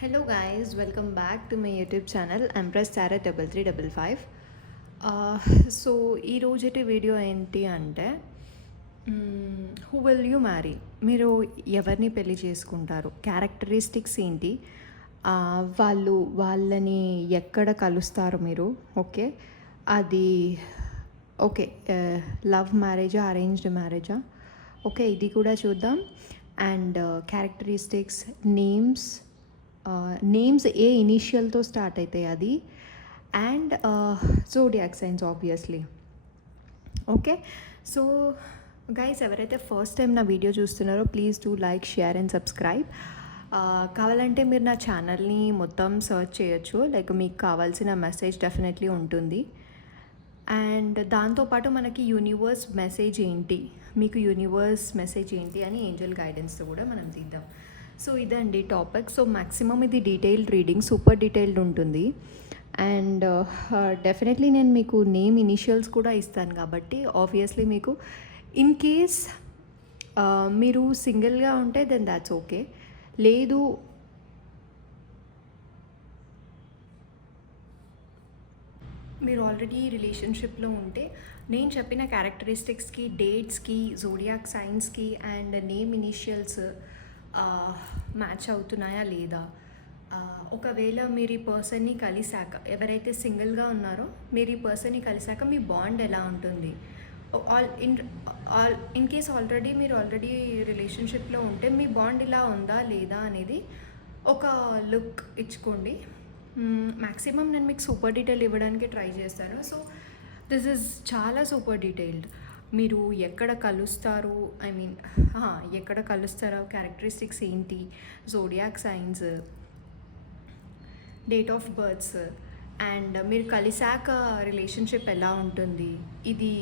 Hello guys, welcome back to my YouTube channel Empress Sarah 3355. So ఈ రోజుటి video ఏంటి అంటే హూ విల్ యూ మ్యారీ, మీరు ఎవరిని పెళ్లి చేసుకుంటారు, క్యారెక్టరిస్టిక్స్ ఏంటి, వాళ్ళని ఎక్కడ కలుస్తారు మీరు, ఓకే అది ఓకే లవ్ మ్యారేజా అరేంజ్డ్ మ్యారేజా, ఓకే ఇది కూడా చూద్దాం. అండ్ క్యారెక్టరిస్టిక్స్, నేమ్స్ ఏ ఇనీషియల్తో స్టార్ట్ అవుతాయి అది, and zodiac signs obviously. Okay, so guys ఎవరైతే ఫస్ట్ టైం నా వీడియో చూస్తున్నారో please do like, share and subscribe. కావాలంటే మీరు నా ఛానల్ని మొత్తం సర్చ్ చేయొచ్చు, లైక్ మీకు కావాల్సిన మెసేజ్ డెఫినెట్లీ ఉంటుంది. అండ్ దాంతోపాటు మనకి యూనివర్స్ మెసేజ్ ఏంటి, మీకు యూనివర్స్ మెసేజ్ ఏంటి అని ఏంజల్ గైడెన్స్తో కూడా మనం తీద్దాం. సో ఇదండి టాపిక్. సో మ్యాక్సిమం ఇది డీటెయిల్డ్ రీడింగ్, సూపర్ డీటెయిల్డ్ ఉంటుంది. అండ్ డెఫినెట్లీ నేను మీకు నేమ్ ఇనిషియల్స్ కూడా ఇస్తాను కాబట్టి ఆబ్వియస్లీ మీకు ఇన్ కేస్ మీరు సింగిల్గా ఉంటే దెన్ దాట్స్ ఓకే, లేదు మీరు ఆల్రెడీ రిలేషన్షిప్లో ఉంటే నేను చెప్పిన క్యారెక్టరిస్టిక్స్కి, డేట్స్కి, జోడియాక్ సైన్స్కి అండ్ నేమ్ ఇనిషియల్స్ మ్యాచ్ అవుతున్నాయా లేదా, ఒకవేళ మీరు ఈ పర్సన్ని కలిశాక, ఎవరైతే సింగిల్గా ఉన్నారో మీరు ఈ పర్సన్ని కలిశాక మీ బాండ్ ఎలా ఉంటుంది, ఇన్ కేస్ మీరు ఆల్రెడీ రిలేషన్షిప్లో ఉంటే మీ బాండ్ ఇలా ఉందా లేదా అనేది ఒక లుక్ ఇచ్చుకోండి. మ్యాక్సిమం నేను మీకు సూపర్ డీటెయిల్ ఇవ్వడానికి ట్రై చేస్తాను. సో దిస్ ఈజ్ చాలా సూపర్ డీటెయిల్డ్. మీరు ఎక్కడ కలుస్తారు, ఎక్కడ కలుస్తారో, క్యారెక్టరిస్టిక్స్ ఏంటి, zodiac science, date of births, and మీరు కలిసాక రిలేషన్షిప్ ఎలా ఉంటుంది, ఇది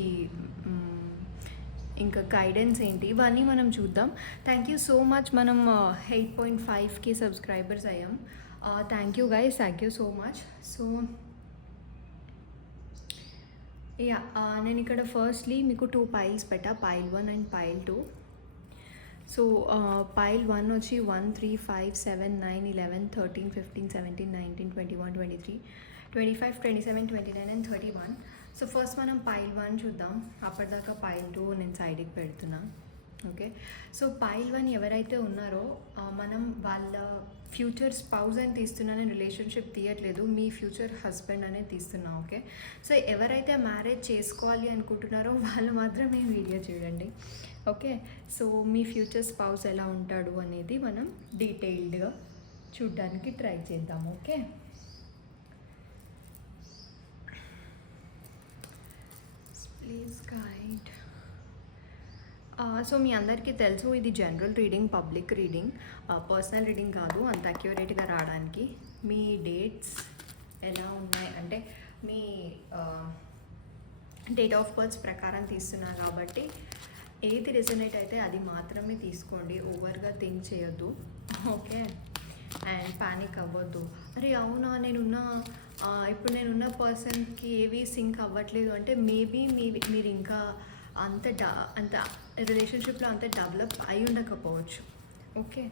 ఇంకా గైడెన్స్ ఏంటి, ఇవన్నీ మనం చూద్దాం. Thank you so much. మనం 8.5K సబ్స్క్రైబర్స్ అయ్యాం. Thank you guys, thank you so much. So yeah, నేను ఇక్కడ ఫస్ట్లీ మీకు 2 piles పెట్టా, pile 1 and pile 2. So pile 1 వచ్చి 1, 3, 5, 7, 9, 11, 13, 15, 17, 19, 21, 23, 25, 27, 29 అండ్ 31. సో ఫస్ట్ మనం pile 1 చూద్దాం. అప్పటిదాకా pile 2 నేను సైడ్కి పెడుతున్నా. ఓకే, సో pile 1 ఎవరైతే ఉన్నారో మనం వాళ్ళ ఫ్యూచర్ స్పౌజ్ అని తీస్తున్నా, నేను రిలేషన్షిప్ తీయట్లేదు, మీ ఫ్యూచర్ హస్బెండ్ అనేది తీస్తున్నా. ఓకే, సో ఎవరైతే మ్యారేజ్ చేసుకోవాలి అనుకుంటున్నారో వాళ్ళు మాత్రమే వీడియో చూడండి. ఓకే, సో మీ ఫ్యూచర్ స్పౌజ్ ఎలా ఉంటాడు అనేది మనం డీటెయిల్డ్గా చూడడానికి ట్రై చేద్దాం. Okay, please guide. సో మీ అందరికీ తెలుసు ఇది general reading, public reading, personal reading కాదు అంత అక్యురేట్గా రావడానికి. మీ డేట్స్ ఎలా ఉన్నాయి అంటే మీ డేట్ ఆఫ్ బర్త్ ప్రకారం తీస్తున్నా కాబట్టి ఏది రెజొనేట్ అయితే అది మాత్రమే తీసుకోండి, ఓవర్గా థింక్ చేయొద్దు. ఓకే, అండ్ ప్యానిక్ అవ్వద్దు. అరే అవునా ఇప్పుడు నేనున్న పర్సన్కి ఏవి సింక్ అవ్వట్లేదు అంటే మేబీ మీరు ఇంకా అంత రిలేషన్షిప్లో అంత డెవలప్ అయి ఉండకపోవచ్చు. ఓకే,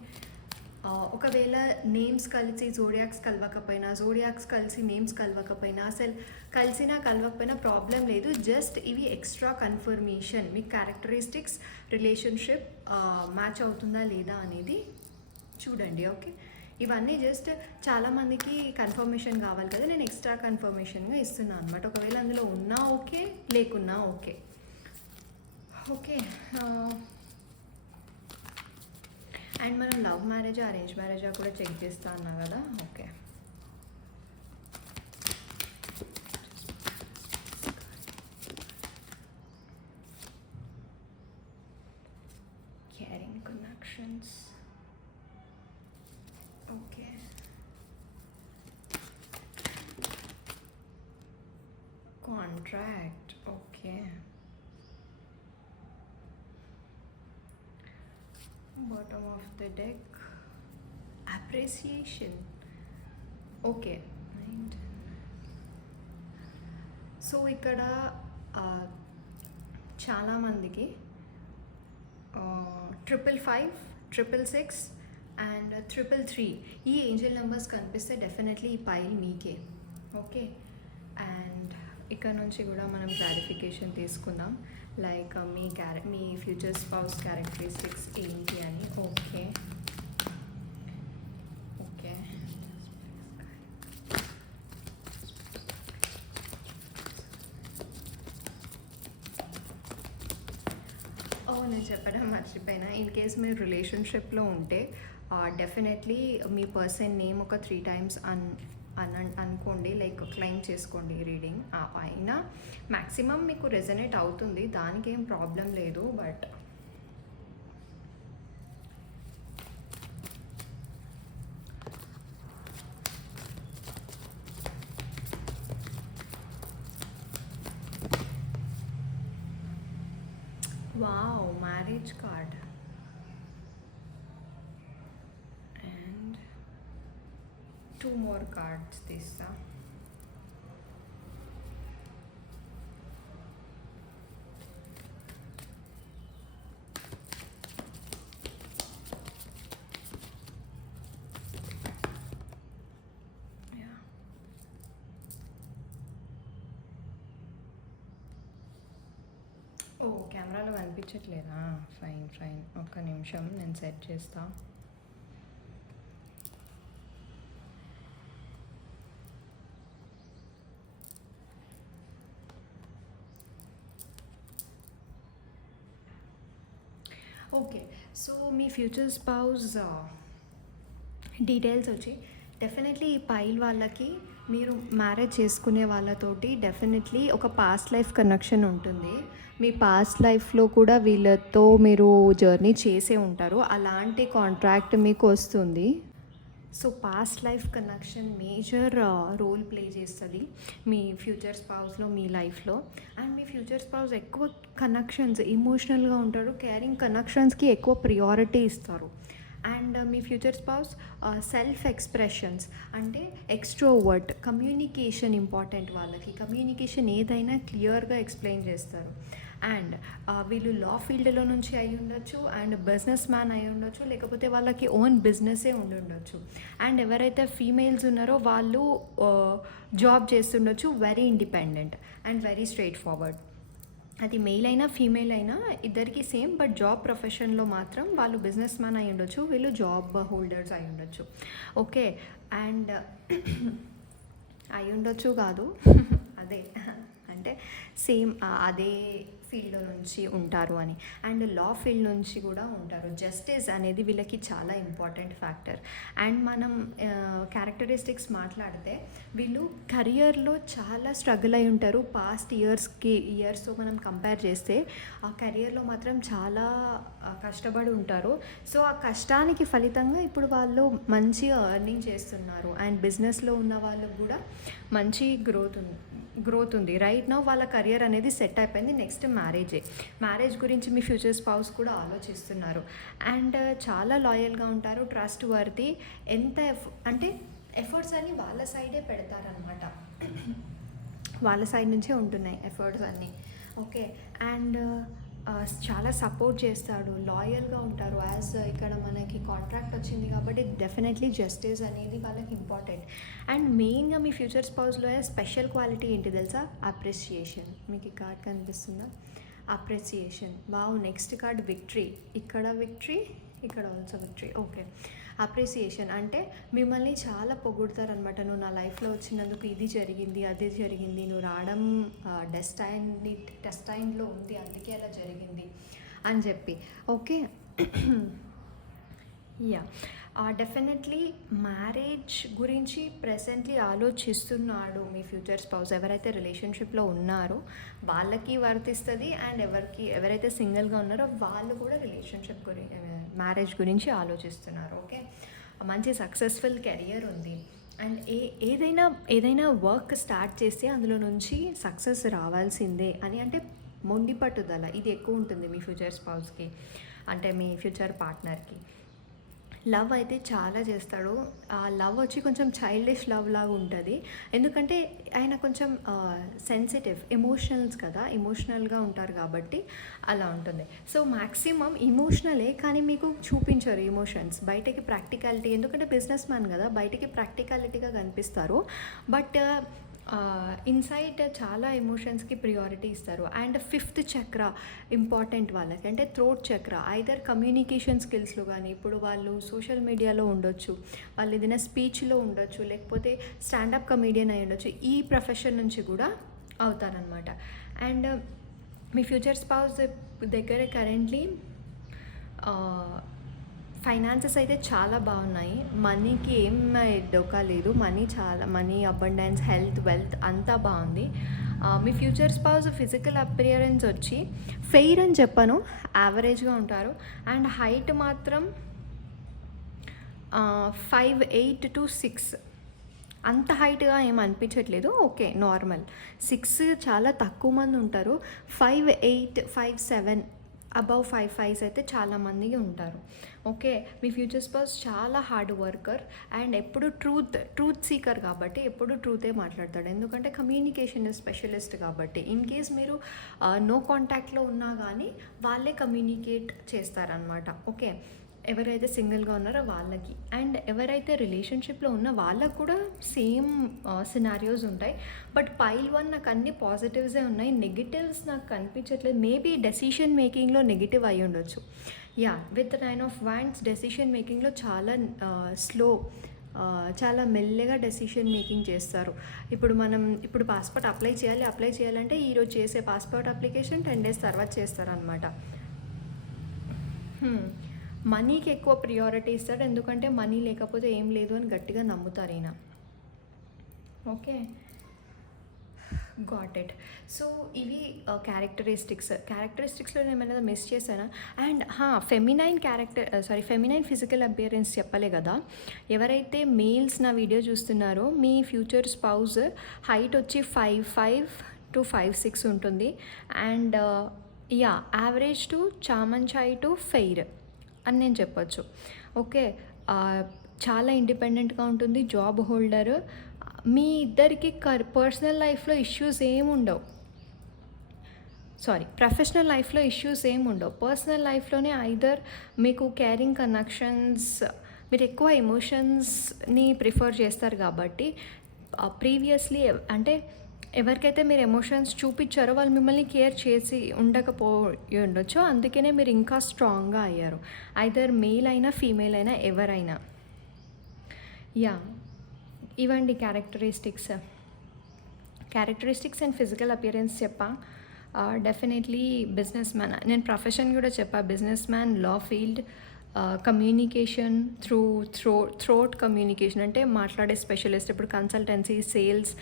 ఒకవేళ నేమ్స్ కలిసి జోడియాక్స్ కలవకపోయినా, జోడియాక్స్ కలిసి నేమ్స్ కలవకపోయినా, అసలు కలిసినా కలవకపోయినా ప్రాబ్లం లేదు. జస్ట్ ఇవి ఎక్స్ట్రా కన్ఫర్మేషన్, మీ క్యారెక్టరిస్టిక్స్ రిలేషన్షిప్ మ్యాచ్ అవుతుందా లేదా అనేది చూడండి. ఓకే, ఇవన్నీ జస్ట్ చాలామందికి కన్ఫర్మేషన్ కావాలి కదా, నేను ఎక్స్ట్రా కన్ఫర్మేషన్గా ఇస్తున్నాను అనమాట. ఒకవేళ అందులో ఉన్నా ఓకే, లేకున్నా ఓకే. ఓకే, అండ్ మనం లవ్ మ్యారేజా అరేంజ్ మ్యారేజా కూడా చెక్ చేస్తా అన్నా కదా. Okay, caring connections. Okay, contract. Okay, bottom of the deck, appreciation. Okay, so ఇక్కడ చాలామందికి 555, 666, అండ్ 333. ఈ ఏంజల్ నెంబర్స్ కనిపిస్తే డెఫినెట్లీ ఈ పైల్ మీకే. ఓకే, అండ్ ఇక్కడ నుంచి కూడా మనం క్లారిఫికేషన్ తీసుకుందాం, లైక్ మీ ఫ్యూచర్ స్పౌస్ క్యారెక్టరిస్టిక్స్ ఏంటి అని. ఓకే ఓకే, నేను చెప్పడం మర్చిపోయినా, ఇన్ కేస్ మీరు రిలేషన్షిప్లో ఉంటే డెఫినెట్లీ మీ పర్సన్ నేమ్ ఒక 3 times అనుకోండి, లైక్ క్లెయిమ్ చేసుకోండి రీడింగ్. అయినా మ్యాక్సిమం మీకు రెజనేట్ అవుతుంది, దానికి ఏం ప్రాబ్లం లేదు. But wow, marriage card and 2 more cards తీస్తా. ఓ, కెమెరాలో కనిపించట్లేదా? ఫైన్ ఫైన్, ఒక్క నిమిషం నేను సెట్ చేస్తా. ఓకే, సో మీ ఫ్యూచర్ స్పౌస్ డీటెయిల్స్ వచ్చి డెఫినెట్లీ ఈ పైల్ వాళ్ళకి మీరు మ్యారేజ్ చేసుకునే వాళ్ళతోటి డెఫినెట్లీ ఒక పాస్ట్ లైఫ్ కనెక్షన్ ఉంటుంది. మీ పాస్ట్ లైఫ్లో కూడా వీళ్ళతో మీరు జర్నీ చేసే ఉంటారు, అలాంటి కాంట్రాక్ట్ మీకు వస్తుంది. So past life connection major role play చేస్తుంది మీ ఫ్యూచర్ స్పౌస్లో, మీ లైఫ్లో. అండ్ మీ ఫ్యూచర్ స్పౌస్ ఎక్కువ కనెక్షన్స్, ఎమోషనల్గా ఉంటారు, కేరింగ్ కనెక్షన్స్కి ఎక్కువ ప్రియారిటీ ఇస్తారు. అండ్ మీ ఫ్యూచర్ స్పౌస్ సెల్ఫ్ ఎక్స్ప్రెషన్స్ అంటే ఎక్స్ట్రోవర్ట్, కమ్యూనికేషన్ ఇంపార్టెంట్ వాళ్ళకి. కమ్యూనికేషన్ ఏదైనా క్లియర్గా ఎక్స్ప్లెయిన్ చేస్తారు. అండ్ వీళ్ళు లా ఫీల్డ్లో నుంచి అయి ఉండొచ్చు, అండ్ బిజినెస్ మ్యాన్ అయి ఉండొచ్చు, లేకపోతే వాళ్ళకి ఓన్ బిజినెస్సే ఉండి ఉండొచ్చు. అండ్ ఎవరైతే ఫీమేల్స్ ఉన్నారో వాళ్ళు జాబ్ చేస్తుండొచ్చు, very independent and very straightforward. అది మెయిల్ అయినా ఫీమేల్ అయినా ఇద్దరికి సేమ్, బట్ జాబ్ ప్రొఫెషన్లో మాత్రం వాళ్ళు బిజినెస్ మ్యాన్ అయి ఉండొచ్చు, వీళ్ళు జాబ్ హోల్డర్స్ అయి ఉండొచ్చు. ఓకే, అండ్ అయి ఉండొచ్చు కాదు అదే అంటే సేమ్ అదే ఫీల్డ్ నుంచి ఉంటారు అని. అండ్ లా ఫీల్డ్ నుంచి కూడా ఉంటారు. జస్టిస్ అనేది వీళ్ళకి చాలా ఇంపార్టెంట్ ఫ్యాక్టర్. అండ్ మనం క్యారెక్టరిస్టిక్స్ మాట్లాడితే వీళ్ళు కెరియర్లో చాలా స్ట్రగుల్ అయి ఉంటారు. పాస్ట్ ఇయర్స్తో మనం కంపేర్ చేస్తే ఆ కెరియర్లో మాత్రం చాలా కష్టపడి ఉంటారు. సో ఆ కష్టానికి ఫలితంగా ఇప్పుడు వాళ్ళు మంచిగా ఎర్నింగ్ చేస్తున్నారు. అండ్ బిజినెస్లో ఉన్న వాళ్ళకు కూడా మంచి గ్రోత్ ఉంది. రైట్ నౌ వాళ్ళ కెరియర్ అనేది సెట్ అయిపోయింది. నెక్స్ట్ మ్యారేజ్ గురించి మీ ఫ్యూచర్ స్పౌస్ కూడా ఆలోచిస్తున్నారు. అండ్ చాలా లాయల్గా ఉంటారు, ట్రస్ట్ వర్తీ. అంటే ఎఫర్ట్స్ అన్నీ వాళ్ళ సైడే పెడతారనమాట, వాళ్ళ సైడ్ నుంచే ఉంటున్నాయి ఎఫర్ట్స్ అన్నీ. ఓకే, అండ్ చాలా సపోర్ట్ చేస్తాడు, లాయల్గా ఉంటారు. యాజ్ ఇక్కడ మనకి కాంట్రాక్ట్ వచ్చింది కాబట్టి డెఫినెట్లీ జస్టిస్ అనేది వాళ్ళకి ఇంపార్టెంట్. అండ్ మెయిన్గా మీ ఫ్యూచర్ స్పౌస్లో స్పెషల్ క్వాలిటీ ఏంటి తెలుసా? అప్రిసియేషన్. మీకు ఈ కార్డ్ కనిపిస్తుందా? Appreciation. Wow, next card victory. ఇక్కడ విక్టరీ, ఇక్కడ ఆల్సో విక్టరీ. ఓకే, అప్రిసియేషన్ అంటే మిమ్మల్ని చాలా పొగుడతారనమాట. నువ్వు నా లైఫ్లో వచ్చినందుకు ఇది జరిగింది, అదే జరిగింది, నువ్వు రావడం డెస్టైన్లో ఉంది, అందుకే అలా జరిగింది అని చెప్పి. ఓకే, యా, డెఫినెట్లీ మ్యారేజ్ గురించి ప్రెసెంట్లీ ఆలోచిస్తున్నాడు మీ ఫ్యూచర్ స్పౌస్. ఎవరైతే రిలేషన్షిప్లో ఉన్నారో వాళ్ళకి వర్తిస్తుంది. అండ్ ఎవరైతే సింగిల్గా ఉన్నారో వాళ్ళు కూడా రిలేషన్షిప్ మ్యారేజ్ గురించి ఆలోచిస్తున్నారు. ఓకే, మంచి సక్సెస్ఫుల్ కెరియర్ ఉంది. అండ్ ఏదైనా వర్క్ స్టార్ట్ చేస్తే అందులో నుంచి సక్సెస్ రావాల్సిందే అని, అంటే మొండి పట్టుదల ఇది ఎక్కువ ఉంటుంది మీ ఫ్యూచర్ స్పౌస్కి, అంటే మీ ఫ్యూచర్ పార్ట్నర్కి. లవ్ అయితే చాలా చేస్తాడు. ఆ లవ్ వచ్చి కొంచెం చైల్డిష్ లవ్ లాగా ఉంటుంది. ఎందుకంటే ఆయన కొంచెం సెన్సిటివ్, ఎమోషనల్స్ కదా, ఎమోషనల్గా ఉంటారు కాబట్టి అలా ఉంటుంది. సో మ్యాక్సిమం ఇమోషనలే, కానీ మీకు చూపించరు ఎమోషన్స్ బయటకి, ప్రాక్టికాలిటీ. ఎందుకంటే బిజినెస్ మ్యాన్ కదా, బయటికి ప్రాక్టికాలిటీగా కనిపిస్తారు. బట్ ఇన్సైడ్ చాలా ఎమోషన్స్కి ప్రియారిటీ ఇస్తారు. అండ్ ఫిఫ్త్ చక్ర ఇంపార్టెంట్ వాళ్ళకి, అంటే థ్రోట్ చక్ర. ఐదర్ కమ్యూనికేషన్ స్కిల్స్లో కానీ, ఇప్పుడు వాళ్ళు సోషల్ మీడియాలో ఉండొచ్చు, వాళ్ళు ఏదైనా స్పీచ్లో ఉండొచ్చు, లేకపోతే స్టాండప్ కమీడియన్ అయి ఉండొచ్చు, ఈ ప్రొఫెషన్ నుంచి కూడా అవుతారనమాట. అండ్ మీ ఫ్యూచర్ స్పౌస్ దగ్గర కరెంట్లీ ఫైనాన్సెస్ అయితే చాలా బాగున్నాయి. మనీకి ఏం డోకా లేదు. మనీ అబండెన్స్, హెల్త్, వెల్త్ అంతా బాగుంది. మీ ఫ్యూచర్ స్పౌస్ ఫిజికల్ అపియరెన్స్ వచ్చి ఫెయిర్ అని చెప్పను, యావరేజ్గా ఉంటారు. అండ్ హైట్ మాత్రం 5'8" to 6", అంత హైట్గా ఏం అనిపించట్లేదు. Okay, normal. 6 చాలా తక్కువ మంది ఉంటారు. 5'8", 5'7", అబవ్ 5'5" అయితే చాలామందికి ఉంటారు. ఓకే, మీ ఫ్యూచర్ స్పౌస్ చాలా హార్డ్ వర్కర్ అండ్ ఎప్పుడు ట్రూత్ సీకర్ కాబట్టి ఎప్పుడు ట్రూతే మాట్లాడతాడు. ఎందుకంటే కమ్యూనికేషన్ స్పెషలిస్ట్ కాబట్టి. ఇన్ కేస్ మీరు నో కాంటాక్ట్లో ఉన్నా కానీ వాళ్ళే కమ్యూనికేట్ చేస్తారనమాట. ఓకే, ఎవరైతే సింగిల్గా ఉన్నారో వాళ్ళకి, అండ్ ఎవరైతే రిలేషన్షిప్లో ఉన్న వాళ్ళకు కూడా సేమ్ సినారియోస్ ఉంటాయి. బట్ పైల్ 1 నాకు అన్ని పాజిటివ్సే ఉన్నాయి, నెగిటివ్స్ నాకు కనిపించట్లేదు. మేబీ డెసిషన్ మేకింగ్లో నెగిటివ్ అయి ఉండొచ్చు. Yeah, with 9 of Wands decision మేకింగ్లో చాలా స్లో, చాలా మెల్లగా డెసిషన్ మేకింగ్ చేస్తారు. ఇప్పుడు పాస్పోర్ట్ అప్లై చేయాలంటే ఈరోజు చేసే పాస్పోర్ట్ అప్లికేషన్ 10 days తర్వాత చేస్తారనమాట. మనీకి ఎక్కువ ప్రియారిటీ ఇస్తాడు, ఎందుకంటే మనీ లేకపోతే ఏం లేదు అని గట్టిగా నమ్ముతారు ఈయన. Okay, got it. సో ఇవి క్యారెక్టరిస్టిక్స్లో నేను ఏమైనా మిస్ చేశానా? అండ్ ఫెమినైన్ ఫిజికల్ అపియరెన్స్ చెప్పలే కదా. ఎవరైతే మేల్స్ నా వీడియో చూస్తున్నారో, మీ ఫ్యూచర్ స్పౌస్ హైట్ వచ్చి 5'5" to 5'6" ఉంటుంది. అండ్ యావరేజ్ టు చామంచాయి టు ఫెయిర్ అని నేను చెప్పొచ్చు. ఓకే, చాలా ఇండిపెండెంట్గా ఉంటుంది, జాబ్ హోల్డర్. మీ ఇద్దరికి పర్సనల్ లైఫ్లో ఇష్యూస్ ఏముండవు, ప్రొఫెషనల్ లైఫ్లో ఇష్యూస్ ఏముండవు. పర్సనల్ లైఫ్లోనే ఐదర్ మీకు కేరింగ్ కనెక్షన్స్, మీరు ఎక్కువ ఎమోషన్స్ని ప్రిఫర్ చేస్తారు కాబట్టి ప్రీవియస్లీ అంటే ఎవరికైతే మీరు ఎమోషన్స్ చూపించారో వాళ్ళు మిమ్మల్ని కేర్ చేసి ఉండకపోయి ఉండొచ్చు. అందుకనే మీరు ఇంకా స్ట్రాంగ్గా అయ్యారు, ఐదర్ మేల్ అయినా ఫీమేల్ అయినా ఎవరైనా. యా, ఇవండి క్యారెక్టరిస్టిక్స్ అండ్ ఫిజికల్ అపియరెన్స్ చెప్పా. డెఫినెట్లీ బిజినెస్ మ్యాన్, నేను ప్రొఫెషన్ కూడా చెప్పా. బిజినెస్ మ్యాన్, లా ఫీల్డ్, కమ్యూనికేషన్ థ్రోట్ కమ్యూనికేషన్ అంటే మాట్లాడే స్పెషలిస్ట్. ఇప్పుడు కన్సల్టెన్సీ, సేల్స్,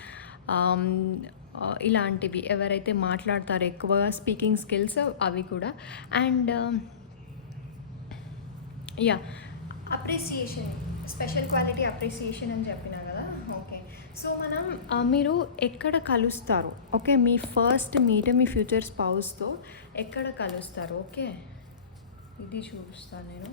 ఇలాంటివి ఎవరైతే మాట్లాడతారో ఎక్కువగా, స్పీకింగ్ స్కిల్స్ అవి కూడా. And appreciation, special quality appreciation అని చెప్పినా కదా. ఓకే, సో మీరు ఎక్కడ కలుస్తారు? ఓకే, మీ ఫస్ట్ మీట్ మీ ఫ్యూచర్ స్పౌస్తో ఎక్కడ కలుస్తారు? ఓకే, ఇది చూస్తాను నేను.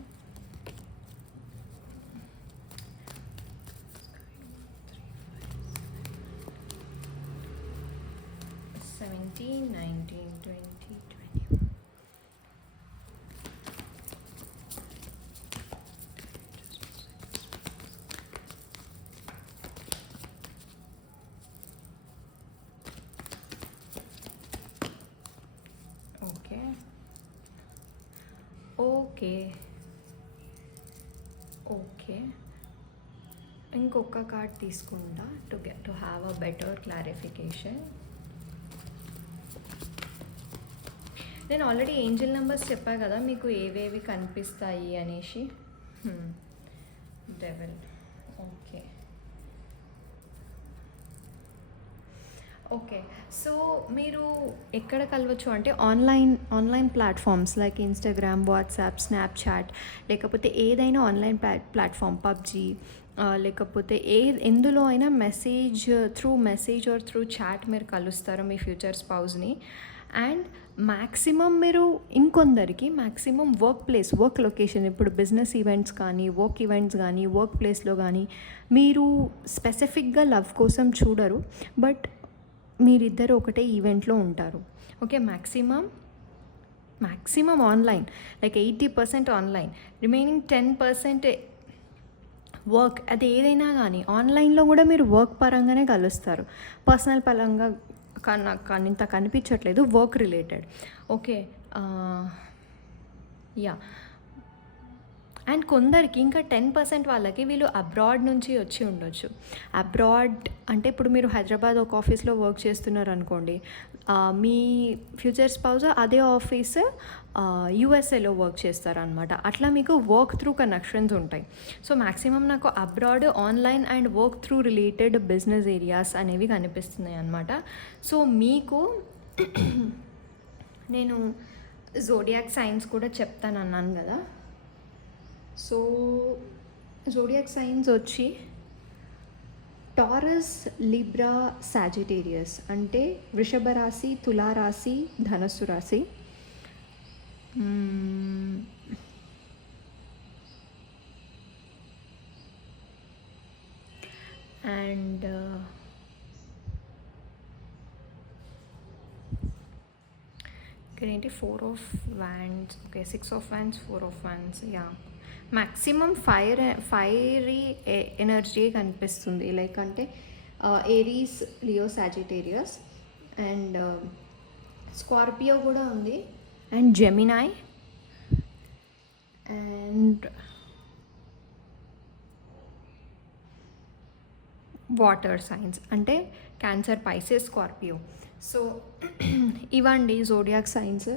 17, 19, 20, 21. ఓకే, ఇంకొక కార్డ్ తీసుకుంటా to have a better clarification. నేను ఆల్రెడీ ఏంజల్ నెంబర్స్ చెప్పా కదా మీకు ఏవేవి కనిపిస్తాయి అనేసి. డెవిల్. ఓకే, సో మీరు ఎక్కడ కలవచ్చు అంటే online platforms like Instagram, WhatsApp, Snapchat, లేకపోతే ఏదైనా ఆన్లైన్ ప్లాట్ఫామ్, పబ్జీ, లేకపోతే ఎందులో అయినా through message or through chat మీరు కలుస్తారు మీ ఫ్యూచర్ స్పౌస్ని. అండ్ మ్యాక్సిమం మీరు ఇంకొందరికి మ్యాక్సిమం వర్క్ లొకేషన్, ఇప్పుడు బిజినెస్ ఈవెంట్స్ కానీ, వర్క్ ఈవెంట్స్ కానీ, వర్క్ ప్లేస్లో కానీ మీరు స్పెసిఫిక్గా లవ్ కోసం చూడరు, బట్ మీరిద్దరు ఒకటే ఈవెంట్లో ఉంటారు. Okay, maximum online, like 80% online, remaining 10% work. అది ఏదైనా కానీ ఆన్లైన్లో కూడా మీరు వర్క్ పరంగానే కలుస్తారు, పర్సనల్ పరంగా ఇంత కనిపించట్లేదు, work related. Okay, yeah. And కొందరికి ఇంకా 10% వాళ్ళకి వీళ్ళు అబ్రాడ్ నుంచి వచ్చి ఉండొచ్చు. అబ్రాడ్ అంటే ఇప్పుడు మీరు హైదరాబాద్ ఒక ఆఫీస్లో వర్క్ చేస్తున్నారు అనుకోండి, మీ ఫ్యూచర్ స్పౌజ్ అదే ఆఫీస్ యూఎస్ఏలో వర్క్ చేస్తారనమాట. అట్లా మీకు వర్క్ త్రూ కనెక్షన్స్ ఉంటాయి. సో మ్యాక్సిమం నాకు abroad, online and work through related business areas అనేవి కనిపిస్తున్నాయి అనమాట. సో మీకు నేను జోడియాక్ సైన్స్ కూడా చెప్తాను అన్నాను కదా. సో జోడియాక్ సైన్స్ వచ్చి టారస్, లిబ్రా, సాజిటేరియస్, అంటే వృషభ రాశి, తులారాశి, ధనస్సు రాశి. అండ్ ఇక్కడేంటి 4 of Wands, okay 6 of Wands, 4 of Wands. Yeah, maximum fiery energy కనిపిస్తుంది, లైక్ అంటే Aries, Leo, Sagittarius and Scorpio కూడా ఉంది, and Gemini and water signs అంటే క్యాన్సర్, పైసెస్, స్కార్పియో. సో ఇవండి జోడియాక్ సైన్స్.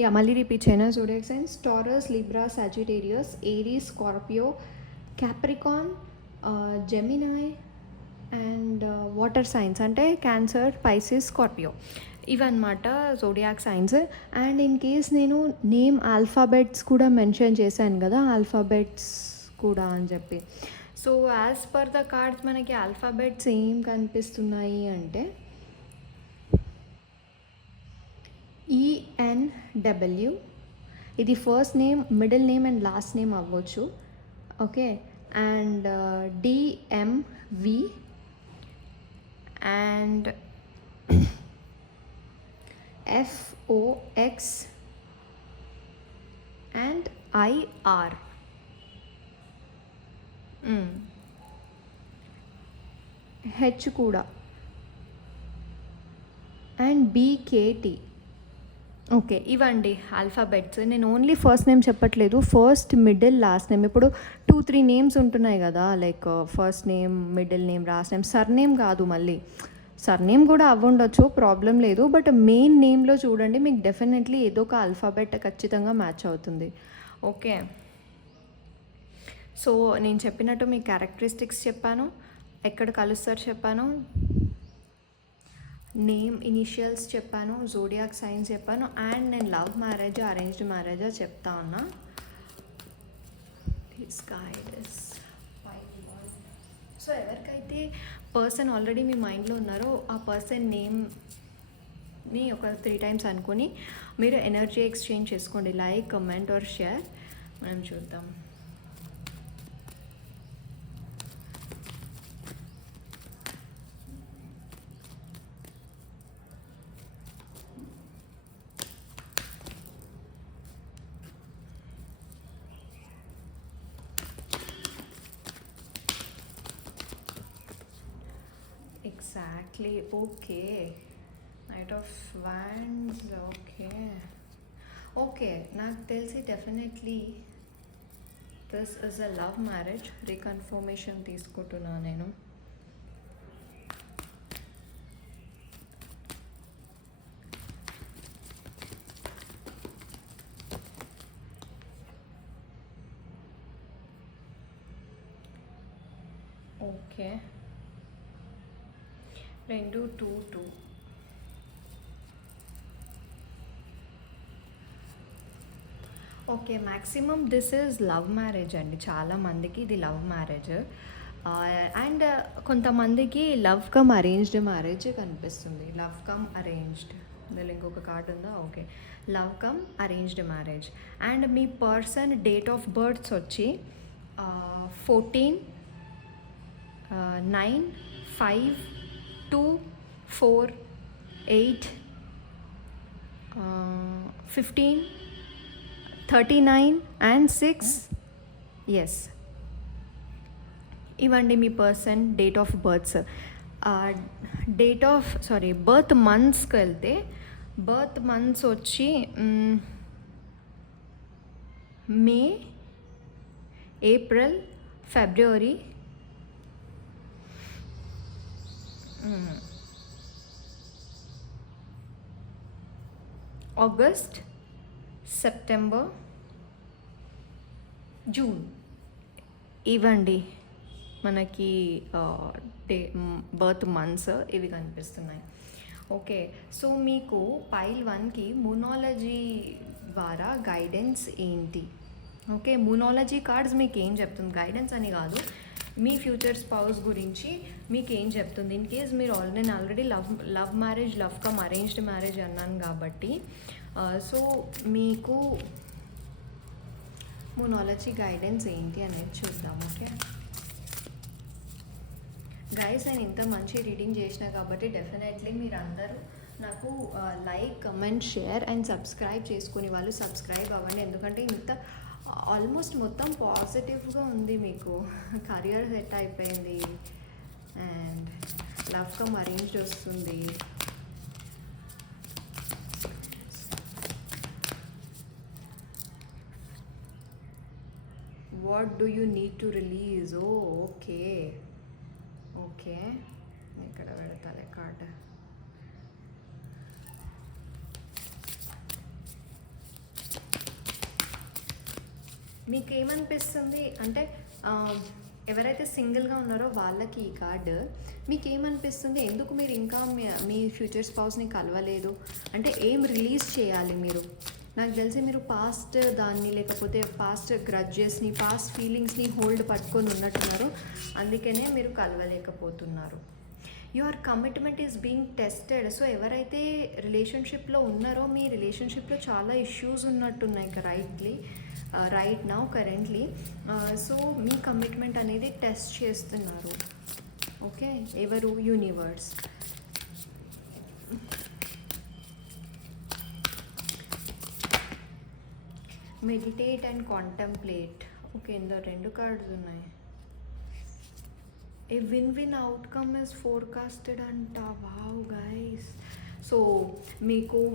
యా, మళ్ళీ రిపీట్ చేయనా? Zodiac signs Taurus, Libra, Sagittarius, Aries, Scorpio, Capricorn, Gemini and water signs అంటే Cancer, Pisces, Scorpio. ఇవన్నమాట zodiac signs. And in case నేను name alphabets కూడా mention చేశాను కదా, alphabets కూడా అని చెప్పి. So as per the cards మనకి ఆల్ఫాబెట్స్ ఏం కనిపిస్తున్నాయి అంటే ENW, ఇది first name, middle name and last name అవ్వచ్చు. Okay, and DMV and FOX and IR. H కూడా అండ్ BKT. ఓకే, ఇవండి ఆల్ఫాబెట్స్. నేను ఓన్లీ ఫస్ట్ నేమ్ చెప్పట్లేదు, ఫస్ట్, మిడిల్, లాస్ట్ నేమ్. ఇప్పుడు 2-3 నేమ్స్ ఉంటున్నాయి కదా, like first name, middle name, last name. Surname కాదు, మళ్ళీ సర్నేమ్ కూడా అవ్వండొచ్చు, ప్రాబ్లం లేదు, బట్ మెయిన్ నేమ్లో చూడండి, మీకు డెఫినెట్లీ ఏదో ఒక ఆల్ఫాబెట్ ఖచ్చితంగా మ్యాచ్ అవుతుంది. ఓకే, సో నేను చెప్పినట్టు మీ క్యారెక్టరిస్టిక్స్ చెప్పాను, ఎక్కడ కలుస్తారు చెప్పాను, నేమ్ ఇనిషియల్స్ చెప్పాను, జోడియాక్ సైన్స్ చెప్పాను, అండ్ నేను లవ్ మ్యారేజ్, అరేంజ్డ్ మ్యారేజ్ చెప్తా ఉన్నా. సో ఎవరికైతే పర్సన్ ఆల్రెడీ మీ మైండ్లో ఉన్నారో ఆ పర్సన్ నేమ్ని ఒక 3 times అనుకొని మీరు ఎనర్జీ ఎక్స్చేంజ్ చేసుకోండి, లైక్, కమెంట్ ఆర్ షేర్. మనం చూద్దాం. Exactly. Okay. Knight of Wands. Okay. నాకు తెలిసి definitely this is a love marriage. Reconfirmation తీసుకుంటున్నా నేను. Okay, 2-2-2. Okay, maximum this is love marriage అండి. చాలామందికి ఇది లవ్ మ్యారేజ్. అండ్ కొంతమందికి లవ్ కమ్ అరేంజ్డ్ మ్యారేజ్ కనిపిస్తుంది. లవ్ కమ్ అరేంజ్డ్, ఇందులో ఇంకొక కార్డ్ ఉందా? Okay, love come arranged marriage. And me person date of births వచ్చి 14, 9, 5, 2, 4, 8, 15, 39 అండ్ 6. ఎస్, ఇవ్వండి మీ person date of births. Birth మంత్స్కి వెళ్తే బర్త్ మంత్స్ వచ్చి May, April, February, August, September, June. ఇవ్వండి మనకి బర్త్ మంత్స్ ఇవి కనిపిస్తున్నాయి. ఓకే, సో మీకు పైల్ 1కి మూనాలజీ ద్వారా గైడెన్స్ ఏంటి? ఓకే, మూనాలజీ కార్డ్స్ మీకు ఏం చెప్తుంది? గైడెన్స్ అని కాదు, మీ ఫ్యూచర్ స్పౌస్ గురించి మీకు ఏం చెప్తుంది. ఇన్ కేస్ మీరు నేను already love marriage, love come arranged marriage అన్నాను కాబట్టి సో మీకు మూనాలజీ గైడెన్స్ ఏంటి అనేది చూద్దాం. ఓకే గైస్, నేను ఇంత మంచి రీడింగ్ చేసిన కాబట్టి డెఫినెట్లీ మీరు అందరూ నాకు like, comment, share and subscribe చేసుకునే వాళ్ళు సబ్స్క్రైబ్ అవ్వండి. ఎందుకంటే ఇంత ఆల్మోస్ట్ మొత్తం పాజిటివ్గా ఉంది. మీకు కెరియర్ సెట్ అయిపోయింది అండ్ లవ్ కమ్ అరేంజ్డ్ వస్తుంది. What do you need to release? Okay okay, ఇక్కడ పెడతాలే కార్డ్. మీకు ఏమనిపిస్తుంది అంటే ఎవరైతే సింగిల్గా ఉన్నారో వాళ్ళకి ఈ కార్డు మీకు ఏమనిపిస్తుంది? ఎందుకు మీరు ఇంకా మీ ఫ్యూచర్ స్పౌస్ని కలవలేదు? అంటే ఏం రిలీజ్ చేయాలి మీరు? నాకు తెలిసి మీరు పాస్ట్ దాన్ని, లేకపోతే పాస్ట్ గ్రడ్జెస్ని, పాస్ట్ ఫీలింగ్స్ని హోల్డ్ పట్టుకొని ఉన్నట్టున్నారు. అందుకనే మీరు కలవలేకపోతున్నారు. Your commitment is being tested. So ఎవరైతే రిలేషన్షిప్లో ఉన్నారో మీ రిలేషన్షిప్లో చాలా ఇష్యూస్ ఉన్నట్టున్నాయి రైట్ నౌ కరెంట్లీ. సో మీ కమిట్మెంట్ అనేది టెస్ట్ చేస్తున్నారు. ఓకే, ఎవరు? Universe. Meditate and contemplate. Okay, ఇందులో 2 కార్డ్స్ ఉన్నాయి. A win outcome is forecasted అంట. వావ్ గైస్, సో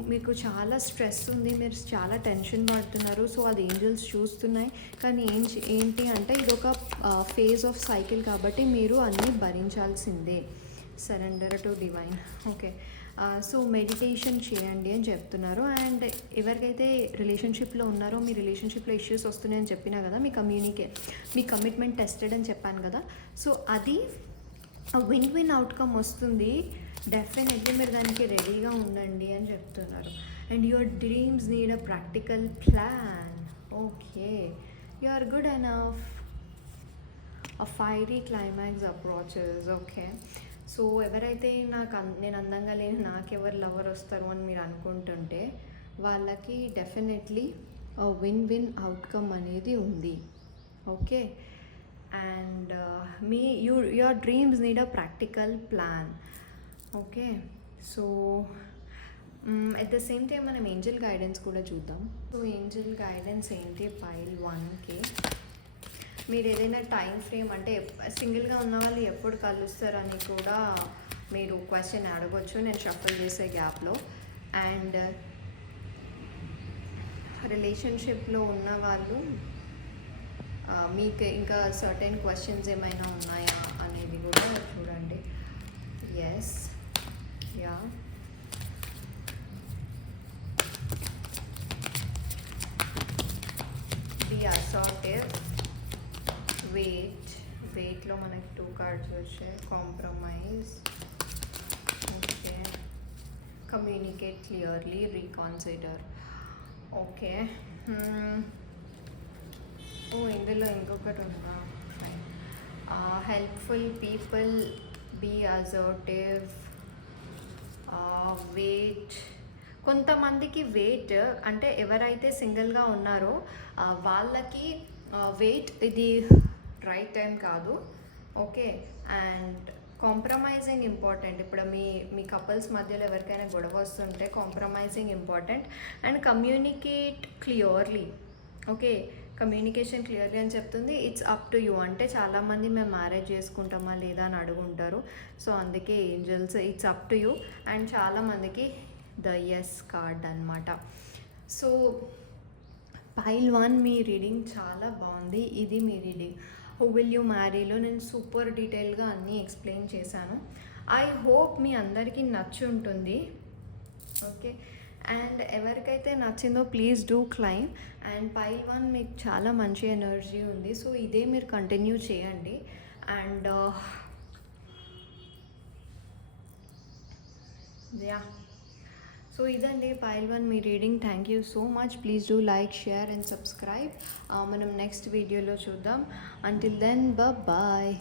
మీకు చాలా స్ట్రెస్ ఉంది, మీరు చాలా టెన్షన్ పడుతున్నారు. సో అది ఏంజల్స్ చూస్తున్నాయి. కానీ ఏంటి అంటే ఇది ఒక ఫేజ్ ఆఫ్ సైకిల్ కాబట్టి మీరు అన్నీ భరించాల్సిందే. Surrender to divine. Okay, so meditation చేయండి అని చెప్తున్నారు. అండ్ ఎవరికైతే రిలేషన్షిప్లో ఉన్నారో, మీ రిలేషన్షిప్లో ఇష్యూస్ వస్తున్నాయని చెప్పినా కదా, మీ కమిట్మెంట్ టెస్టెడ్ అని చెప్పాను కదా. సో అది విన్ అవుట్కమ్ వస్తుంది. డెఫినెట్లీ మీరు దానికి రెడీగా ఉండండి అని చెప్తున్నారు. And your dreams need a practical plan. Okay, you are good enough. A fiery climax approaches. Okay, so ఎవరైతే నేను అందంగా లేని నాకెవరు లవర్ వస్తారు అని మీరు అనుకుంటుంటే వాళ్ళకి డెఫినెట్లీ విన్ అవుట్కమ్ అనేది ఉంది. Okay, and your dreams need a practical plan. Okay, so at the same time మనం ఏంజల్ గైడెన్స్ కూడా చూద్దాం. సో ఏంజల్ గైడెన్స్ ఏంటి పైల్ 1కి? మీరు ఏదైనా టైం ఫ్రేమ్, అంటే సింగిల్గా ఉన్న వాళ్ళు ఎప్పుడు కలుస్తారు అని కూడా మీరు క్వశ్చన్ అడగొచ్చు నేను షఫల్ చేసే గ్యాప్లో. అండ్ రిలేషన్షిప్లో ఉన్న వాళ్ళు మీకు ఇంకా సర్టెన్ క్వశ్చన్స్ ఏమైనా ఉన్నాయా అనేది కూడా చూడండి. Yes, yeah, be assertive. వెయిట్లో మనకి 2 కార్డ్స్ వచ్చాయి. Compromise. Okay, communicate clearly, reconsider. Okay, ఇందులో ఇంకొకటి ఉందా? Helpful people, be assertive, wait. కొంతమందికి వెయిట్ అంటే ఎవరైతే సింగిల్గా ఉన్నారో వాళ్ళకి వెయిట్ ఇది రైట్ టైం కాదు. ఓకే. And compromising important. ఇప్పుడు మీ కపుల్స్ మధ్యలో ఎవరికైనా గొడవ వస్తుంటే compromising important. And communicate clearly. Okay, communication clearly అని చెప్తుంది. It's up to you. అంటే చాలామంది మేము మ్యారేజ్ చేసుకుంటామా లేదా అని అడుగుంటారు. సో అందుకే angels it's up to you. And చాలామందికి ద ఎస్ కార్డ్ అనమాట. సో పైల్ 1 మీ రీడింగ్ చాలా బాగుంది. ఇది మీ రీడింగ్ హూ విల్ యూ మ్యారీలో నేను సూపర్ డీటెయిల్గా అన్నీ ఎక్స్ప్లెయిన్ చేశాను. ఐ హోప్ మీ అందరికీ నచ్చి ఉంటుంది. ఓకే. అండ్ ఎవరికైతే నచ్చిందో please do claim. And pile 1 మీకు చాలా మంచి ఎనర్జీ ఉంది. సో ఇదే మీరు కంటిన్యూ చేయండి. అండ్ యా, సో ఇదండి పైల్ 1 మీ reading. Thank you so much. Please do like, share and subscribe. మనం నెక్స్ట్ వీడియోలో చూద్దాం. Until then bye.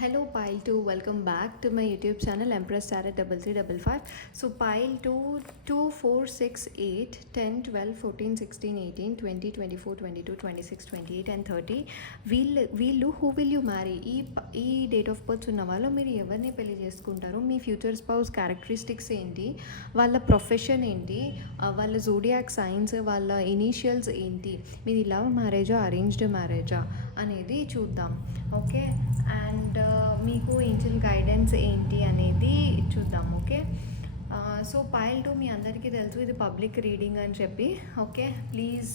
Hello Pile 2, welcome back to my YouTube channel Empress Tarot 3355. So Pile 2, 2, 4, 6, 8, 10, 12, 14, 16, 18, 20, 24, 22, 26, 28 and 30. వీళ్ళు who will you marry? ఈ date of birth ఉన్న వాళ్ళు మీరు ఎవరిని పెళ్లి చేసుకుంటారు, మీ ఫ్యూచర్ స్పౌస్ క్యారెక్టరిస్టిక్స్ ఏంటి, వాళ్ళ ప్రొఫెషన్ ఏంటి, వాళ్ళ జోడియాక్ సైన్స్, వాళ్ళ ఇనీషియల్స్ ఏంటి, మీది లవ్ మ్యారేజా అరేంజ్డ్ మ్యారేజా అనేది చూద్దాం. ఓకే. అండ్ మీకు ఏంజెల్ గైడెన్స్ ఏంటి అనేది చూద్దాం. ఓకే. సో పైల్ 2 మీ అందరికీ తెలుసు ఇది పబ్లిక్ రీడింగ్ అని చెప్పి. ఓకే, ప్లీజ్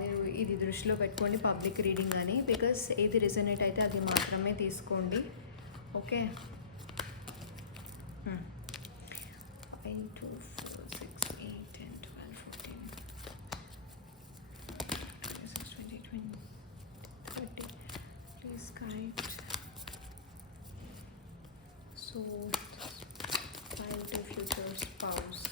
మీరు ఇది దృష్టిలో పెట్టుకోండి, పబ్లిక్ రీడింగ్ అని. బికాస్ ఏది రెజొనేట్ అయితే అది మాత్రమే తీసుకోండి. Okay. Pile 2, 4, 6, 8, 10, 12, 14, 26, 20, 30. Please guide. So pile 2 future spouse.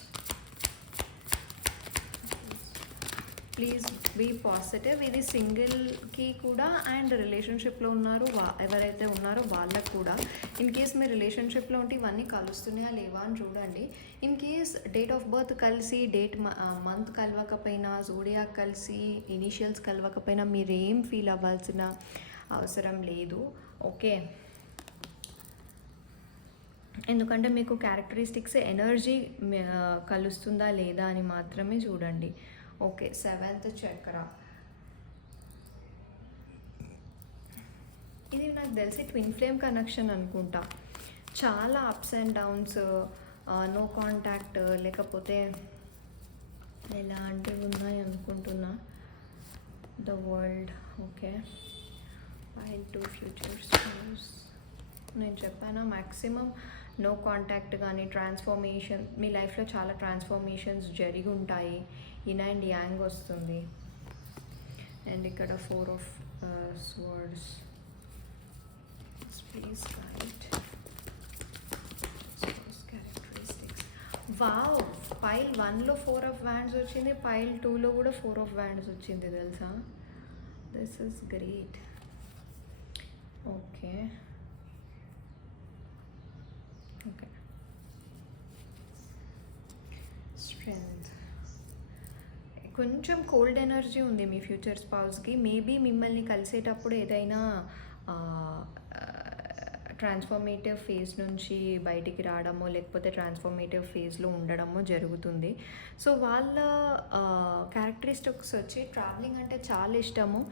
Please be positive. ఇది సింగిల్కి కూడా అండ్ రిలేషన్షిప్లో ఉన్నారు ఎవరైతే ఉన్నారో వాళ్ళకు కూడా. ఇన్ కేస్ మీరు రిలేషన్షిప్లో ఉంటే ఇవన్నీ కలుస్తున్నాయా లేవా అని చూడండి. In case date of birth కలిసి మంత్ కలవకపోయినా, జోడియాక్ కలిసి ఇనీషియల్స్ కలవకపోయినా మీరేం ఫీల్ అవ్వాల్సిన అవసరం లేదు. ఓకే. ఎందుకంటే మీకు క్యారెక్టరిస్టిక్స్ ఎనర్జీ కలుస్తుందా లేదా అని మాత్రమే చూడండి. ఓకే. 7th చక్ర. ఇది నాకు తెలిసి ట్విన్ ఫ్లేమ్ కనెక్షన్ అనుకుంటా. చాలా ups and downs, no contact, లేకపోతే ఎలాంటివి ఉన్నాయి అనుకుంటున్నా. The world. Okay. Pile 2 future spouse. నేను చెప్పాను మ్యాక్సిమం నో కాంటాక్ట్ కానీ ట్రాన్స్ఫర్మేషన్, మీ లైఫ్లో చాలా ట్రాన్స్ఫర్మేషన్స్ జరిగి ఉంటాయి. ఇన్ అండ్ యాంగ్ వస్తుంది. అండ్ ఇక్కడ 4 of swords. Please guide. Characteristics. Wow, pile 1లో 4 of wands వచ్చింది, పైల్ 2లో కూడా 4 of wands వచ్చింది తెలుసా. This is great. Okay. Okay. Strength. కొంచెం కోల్డ్ ఎనర్జీ ఉంది మీ ఫ్యూచర్ స్పౌస్కి. మేబీ మిమ్మల్ని కలిసేటప్పుడు ఏదైనా ట్రాన్స్ఫర్మేటివ్ ఫేజ్ నుంచి బయటికి రావడమో లేకపోతే ట్రాన్స్ఫర్మేటివ్ ఫేజ్లో ఉండడమో జరుగుతుంది. సో వాళ్ళ క్యారెక్టరిస్టిక్స్ వచ్చి ట్రావెలింగ్ అంటే చాలా ఇష్టము.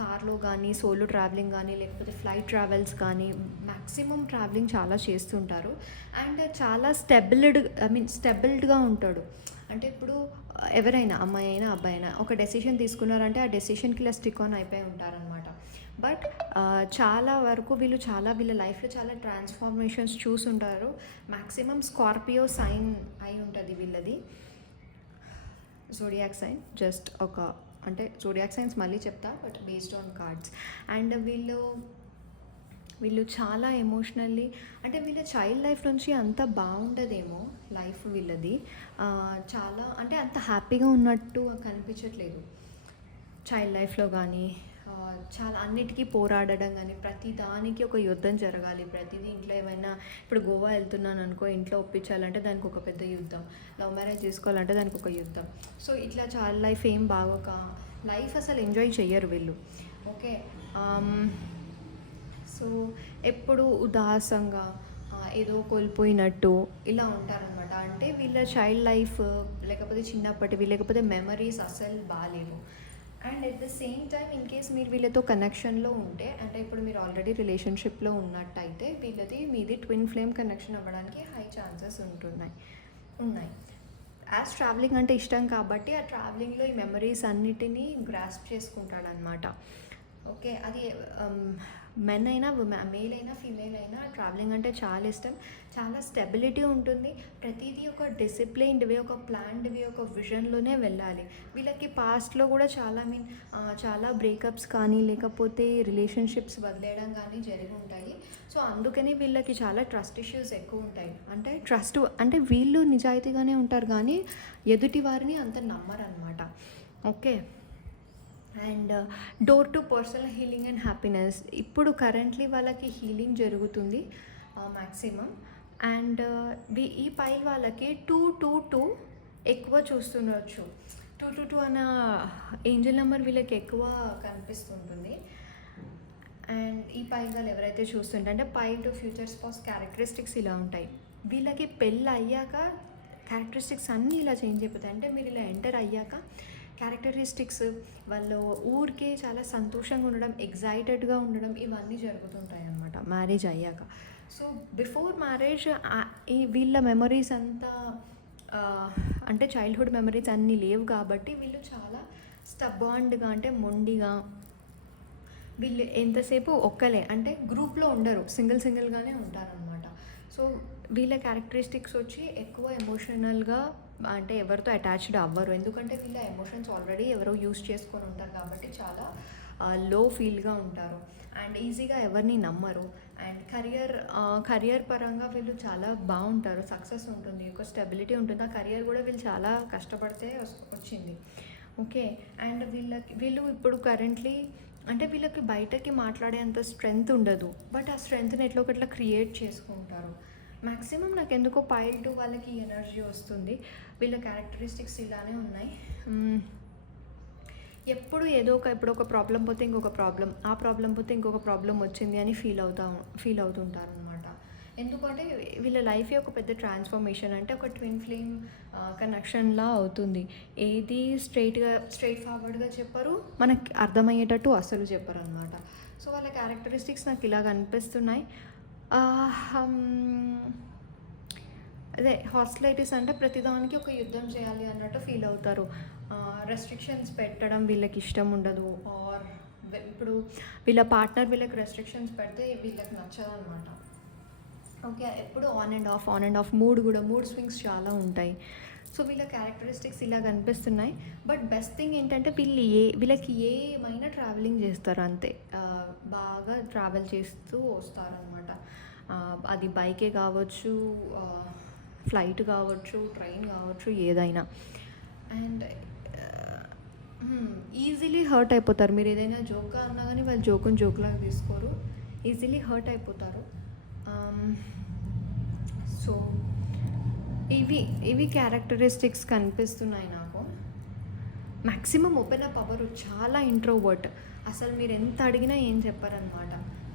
కార్లో కానీ, సోలో ట్రావెలింగ్ కానీ, లేకపోతే ఫ్లైట్ ట్రావెల్స్ కానీ, మ్యాక్సిమం ట్రావెలింగ్ చాలా చేస్తుంటారు. అండ్ చాలా స్టెబిల్డ్గా ఉంటాడు. అంటే ఇప్పుడు ఎవరైనా అమ్మాయి అయినా అబ్బాయి అయినా ఒక డెసిషన్ తీసుకున్నారంటే ఆ డెసిషన్కి ఇలా స్టిక్ ఆన్ అయిపోయి ఉంటారనమాట. బట్ చాలా వరకు వీళ్ళ లైఫ్లో చాలా ట్రాన్స్ఫార్మేషన్స్ చూసుంటారు. మ్యాక్సిమం స్కార్పియో సైన్ అయి ఉంటుంది వీళ్ళది. జోడియాక్ సైన్ జస్ట్ అంటే జోడియాక్ సైన్స్ మళ్ళీ చెప్తా, but based on cards. And వీళ్ళు చాలా ఎమోషనల్లీ, అంటే వీళ్ళ చైల్డ్ లైఫ్ నుంచి అంత బాగుండదేమో లైఫ్ వీళ్ళది. చాలా అంటే అంత హ్యాపీగా ఉన్నట్టు కనిపించట్లేదు చైల్డ్ లైఫ్లో కానీ, చాలా అన్నిటికీ పోరాడడం కానీ ప్రతి దానికి ఒక యుద్ధం జరగాలి. ప్రతిదీ ఇంట్లో ఏమైనా ఇప్పుడు గోవా వెళ్తున్నాను అనుకో, ఇంట్లో ఒప్పించాలంటే దానికి ఒక పెద్ద యుద్ధం. లవ్ మ్యారేజ్ చేసుకోవాలంటే దానికి ఒక యుద్ధం. సో ఇట్లా చాలా లైఫ్ ఏం బాగోక లైఫ్ అసలు ఎంజాయ్ చెయ్యరు వీళ్ళు. ఓకే. సో ఎప్పుడు ఉదాసంగా ఏదో కోల్పోయినట్టు ఇలా ఉంటారనమాట. అంటే వీళ్ళ చైల్డ్ లైఫ్ లేకపోతే చిన్నప్పటివి లేకపోతే మెమరీస్ అసలు బాగాలేవు. And at the same time in case మీరు వీళ్ళతో కనెక్షన్లో ఉంటే, అంటే ఇప్పుడు మీరు ఆల్రెడీ రిలేషన్షిప్లో ఉన్నట్టయితే మీది ట్విన్ ఫ్లేమ్ కనెక్షన్ అవ్వడానికి హై ఛాన్సెస్ ఉన్నాయి. యాజ్ ట్రావెలింగ్ అంటే ఇష్టం కాబట్టి ఆ ట్రావెలింగ్లో ఈ మెమరీస్ అన్నిటినీ గ్రాస్ప్ చేసుకుంటాడనమాట. ఓకే. అది మెన్ అయినా మేల్ అయినా ఫీమేల్ అయినా ట్రావెలింగ్ అంటే చాలా ఇష్టం. చాలా స్టెబిలిటీ ఉంటుంది. ప్రతిదీ ఒక డిసిప్లైన్డ్ వే, ఒక ప్లాన్డ్ వే, ఒక విజన్లోనే వెళ్ళాలి. వీళ్ళకి పాస్ట్లో కూడా చాలా బ్రేకప్స్ కానీ లేకపోతే రిలేషన్షిప్స్ వదిలేయడం కానీ జరిగి ఉంటాయి. సో అందుకని వీళ్ళకి చాలా ట్రస్ట్ ఇష్యూస్ ఎక్కువ ఉంటాయి. అంటే వీళ్ళు నిజాయితీగానే ఉంటారు కానీ ఎదుటి వారిని అంత నమ్మరు అనమాట. Okay. And door to personal healing and happiness. ఇప్పుడు కరెంట్లీ వాళ్ళకి హీలింగ్ జరుగుతుంది మ్యాక్సిమం. అండ్ ఈ పైల్ వాళ్ళకి 222 ఎక్కువ చూస్తుండొచ్చు. 222 అన్న ఏంజల్ నెంబర్ వీళ్ళకి ఎక్కువ కనిపిస్తుంటుంది. అండ్ ఈ పైల్ వాళ్ళు ఎవరైతే చూస్తుంటే, అంటే పైల్ టు ఫ్యూచర్ స్పాస్ క్యారెక్టరిస్టిక్స్ ఇలా ఉంటాయి. వీళ్ళకి పెళ్ళి అయ్యాక క్యారెక్టరిస్టిక్స్ అన్నీ ఇలా చేంజ్ అయిపోతాయి. అంటే మీరు ఇలా ఎంటర్ అయ్యాక క్యారెక్టరిస్టిక్స్ వాళ్ళు ఊరికే చాలా సంతోషంగా ఉండడం, ఎగ్జైటెడ్గా ఉండడం ఇవన్నీ జరుగుతుంటాయి అన్నమాట మ్యారేజ్ అయ్యాక. సో బిఫోర్ మ్యారేజ్ వీళ్ళ మెమరీస్ అంతా అంటే చైల్డ్హుడ్ మెమరీస్ అన్నీ లేవు కాబట్టి వీళ్ళు చాలా స్టబాండ్గా, అంటే మొండిగా, వీళ్ళు ఎంతసేపు ఒక్కలే, అంటే గ్రూప్లో ఉండరు, సింగిల్గానే ఉంటారనమాట. సో వీళ్ళ క్యారెక్టరిస్టిక్స్ వచ్చి ఎక్కువ ఎమోషనల్గా, అంటే ఎవరితో అటాచ్డ్ అవ్వరు. ఎందుకంటే వీళ్ళ ఎమోషన్స్ ఆల్రెడీ ఎవరో యూస్ చేసుకొని ఉంటారు కాబట్టి చాలా లో ఫీల్గా ఉంటారు. అండ్ ఈజీగా ఎవరిని నమ్మరు. అండ్ కెరియర్ పరంగా వీళ్ళు చాలా బాగుంటారు. సక్సెస్ ఉంటుంది, ఒక స్టెబిలిటీ ఉంటుంది. ఆ కెరియర్ కూడా వీళ్ళు చాలా కష్టపడితే వచ్చింది. ఓకే. అండ్ వీళ్ళు ఇప్పుడు కరెంట్లీ అంటే వీళ్ళకి బయటకి మాట్లాడేంత స్ట్రెంగ్త్ ఉండదు, బట్ ఆ స్ట్రెంగ్త్ని ఎట్లా ఒకట్లా క్రియేట్ చేసుకుంటారు. మ్యాక్సిమం నాకు ఎందుకో పైల్ 2 వాళ్ళకి ఎనర్జీ వస్తుంది. వీళ్ళ క్యారెక్టరిస్టిక్స్ ఇలానే ఉన్నాయి. ఇప్పుడు ఒక ప్రాబ్లం పోతే ఇంకొక ప్రాబ్లం, ఆ ప్రాబ్లం పోతే ఇంకొక ప్రాబ్లం వచ్చింది అని ఫీల్ అవుతుంటారు అనమాట. ఎందుకంటే వీళ్ళ లైఫే ఒక పెద్ద ట్రాన్స్ఫర్మేషన్. అంటే ఒక ట్విన్ ఫ్లేమ్ కనెక్షన్లా అవుతుంది. ఏది స్ట్రైట్ ఫార్వర్డ్గా చెప్పరు, మనకి అర్థమయ్యేటట్టు అసలు చెప్పరు అనమాట. సో వాళ్ళ క్యారెక్టరిస్టిక్స్ నాకు ఇలాగ అనిపిస్తున్నాయి. అదే హాస్టిలైటిస్ అంటే ప్రతిదానికి ఒక యుద్ధం చేయాలి అన్నట్టు ఫీల్ అవుతారు. రెస్ట్రిక్షన్స్ పెట్టడం వీళ్ళకి ఇష్టం ఉండదు. ఆర్ ఇప్పుడు వీళ్ళ పార్ట్నర్ వీళ్ళకి రెస్ట్రిక్షన్స్ పెడితే వీళ్ళకి నచ్చదు అనమాట. ఓకే. ఎప్పుడు on and of mood swings చాలా ఉంటాయి. సో వీళ్ళ క్యారెక్టరిస్టిక్స్ ఇలా కనిపిస్తున్నాయి. బట్ బెస్ట్ థింగ్ ఏంటంటే వీళ్ళకి ఏమైనా ట్రావెలింగ్ చేస్తారు అంతే. బాగా ట్రావెల్ చేస్తూ వస్తారనమాట. అది బైకే కావచ్చు, ఫ్లైట్ కావచ్చు, ట్రైన్ కావచ్చు, ఏదైనా. అండ్ ఈజీలీ హర్ట్ అయిపోతారు. మీరు ఏదైనా జోక్గా అన్నా కానీ వాళ్ళు జోక్లాగా తీసుకోరు, ఈజీలీ హర్ట్ అయిపోతారు. సో ఇవి క్యారెక్టరిస్టిక్స్ కనిపిస్తున్నాయి నాకు. మ్యాక్సిమం ఓపెన్ అప్ అవ్వరు, చాలా ఇంట్రోవర్ట్. అసలు మీరు ఎంత అడిగినా ఏం చెప్పారనమాట.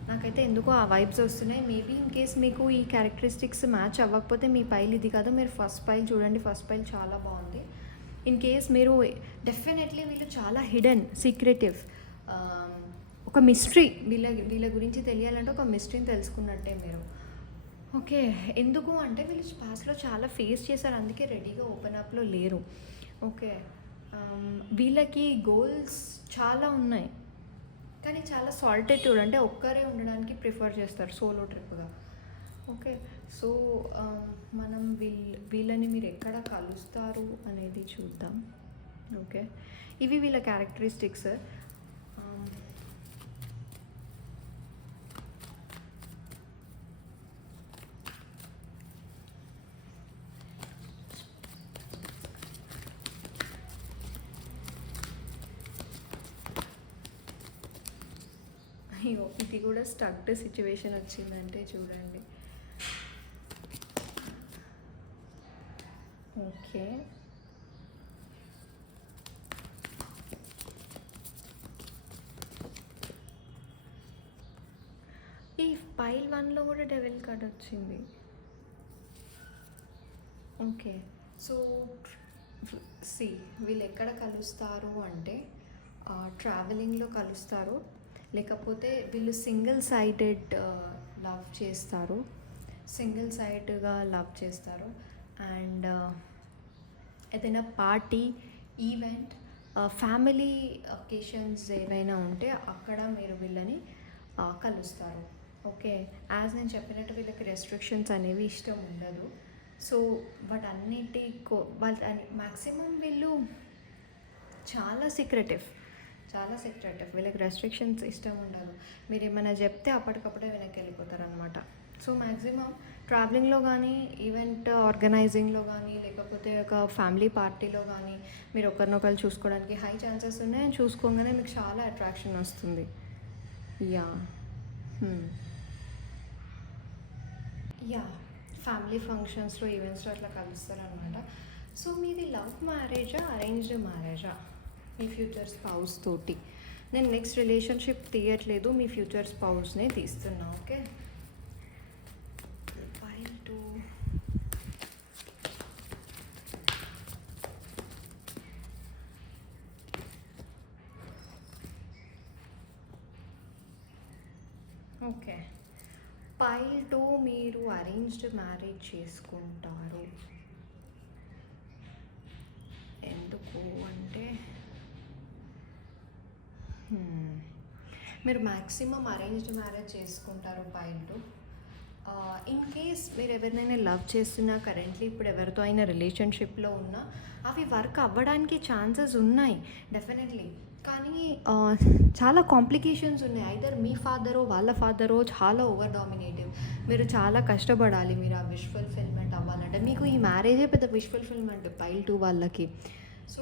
నాకైతే ఎందుకో ఆ వైబ్స్ వస్తున్నాయి. మేబీ ఇన్ కేస్ మీకు ఈ క్యారెక్టరిస్టిక్స్ మ్యాచ్ అవ్వకపోతే మీ పైల్ ఇది కాదు, మీరు ఫస్ట్ పైల్ చూడండి. ఫస్ట్ పైల్ చాలా బాగుంది. ఇన్ కేస్ మీరు డెఫినెట్లీ వీళ్ళు చాలా హిడెన్, సీక్రెటివ్, ఒక మిస్టరీ. వీళ్ళ గురించి తెలియాలంటే ఒక మిస్టరీని తెలుసుకున్నట్టే మీరు. ఓకే. ఎందుకు అంటే వీళ్ళు పాస్ట్లో చాలా ఫేస్ చేశారు, అందుకే రెడీగా ఓపెన్ అప్లో లేరు. ఓకే. వీళ్ళకి గోల్స్ చాలా ఉన్నాయి కానీ చాలా సాలిట్యూడ్, అంటే ఒక్కరే ఉండడానికి ప్రిఫర్ చేస్తారు, సోలో ట్రిప్గా. ఓకే. సో మనం వీళ్ళని మీరు ఎక్కడ కలుస్తారు అనేది చూద్దాం. ఓకే. ఇవి వీళ్ళ క్యారెక్టరిస్టిక్స్. అయ్యో ఇది కూడా స్టక్డ్ సిచ్యువేషన్ వచ్చిందంటే చూడండి. ఓకే, ఈ పైల్ 1లో కూడా డెవిల్ కార్డ్ వచ్చింది. ఓకే, సో సి వీళ్ళు ఎక్కడ కలుస్తారు అంటే ట్రావెలింగ్లో కలుస్తారు, లేకపోతే వీళ్ళు సింగిల్ సైడెడ్ లవ్ చేస్తారు, సింగిల్ సైడ్గా లవ్ చేస్తారు. అండ్ ఏదైనా పార్టీ, ఈవెంట్, ఫ్యామిలీ అకేషన్స్ ఏవైనా ఉంటే అక్కడ మీరు వీళ్ళని కలుస్తారు. ఓకే, యాజ్ నేను చెప్పినట్టు వీళ్ళకి రెస్ట్రిక్షన్స్ అనేవి ఇష్టం ఉండదు. సో వాటన్నిటి వాళ్ళ మ్యాక్సిమం వీళ్ళు చాలా సీక్రెటివ్, వీళ్ళకి రెస్ట్రిక్షన్స్ ఇష్టం ఉండదు. మీరు ఏమైనా చెప్తే అప్పటికప్పుడే వెనక్కి వెళ్ళిపోతారు అనమాట. సో మ్యాక్సిమం ట్రావెలింగ్లో కానీ, ఈవెంట్ ఆర్గనైజింగ్లో కానీ, లేకపోతే ఒక ఫ్యామిలీ పార్టీలో కానీ మీరు ఒకరినొకరు చూసుకోవడానికి హై ఛాన్సెస్ ఉన్నాయి. చూసుకోగానే మీకు చాలా అట్రాక్షన్ వస్తుంది. యా ఫ్యామిలీ ఫంక్షన్స్లో, ఈవెంట్స్లో అట్లా కలుస్తారనమాట. సో మీది లవ్ మ్యారేజా, అరేంజ్డ్ మ్యారేజా? మీ ఫ్యూచర్ స్పౌస్ తోటి. నేను నెక్స్ట్ రిలేషన్షిప్ తీయట్లేదు, మీ ఫ్యూచర్ స్పౌస్నే తీస్తున్నా. Okay, pile 2. ఓకే, పైల్ 2 మీరు అరేంజ్డ్ మ్యారేజ్ చేసుకుంటారు. ఎందుకు అంటే మీరు మ్యాక్సిమం అరేంజ్డ్ మ్యారేజ్ చేసుకుంటారు పైల్ 2. ఇన్ కేస్ మీరు ఎవరినైనా లవ్ చేస్తున్నా, కరెంట్లీ ఇప్పుడు ఎవరితో అయినా రిలేషన్షిప్లో ఉన్నా, అవి వర్క్ అవ్వడానికి ఛాన్సెస్ ఉన్నాయి డెఫినెట్లీ. కానీ చాలా కాంప్లికేషన్స్ ఉన్నాయి. ఐదర్ మీ ఫాదరో వాళ్ళ ఫాదరో చాలా ఓవర్ డామినేటివ్, మీరు చాలా కష్టపడాలి మీరు ఆ విష్ ఫుల్ఫిల్మెంట్ అవ్వాలంటే. మీకు ఈ మ్యారేజే పెద్ద విష్ ఫుల్ఫిల్మెంట్ పైల్ 2 వాళ్ళకి. సో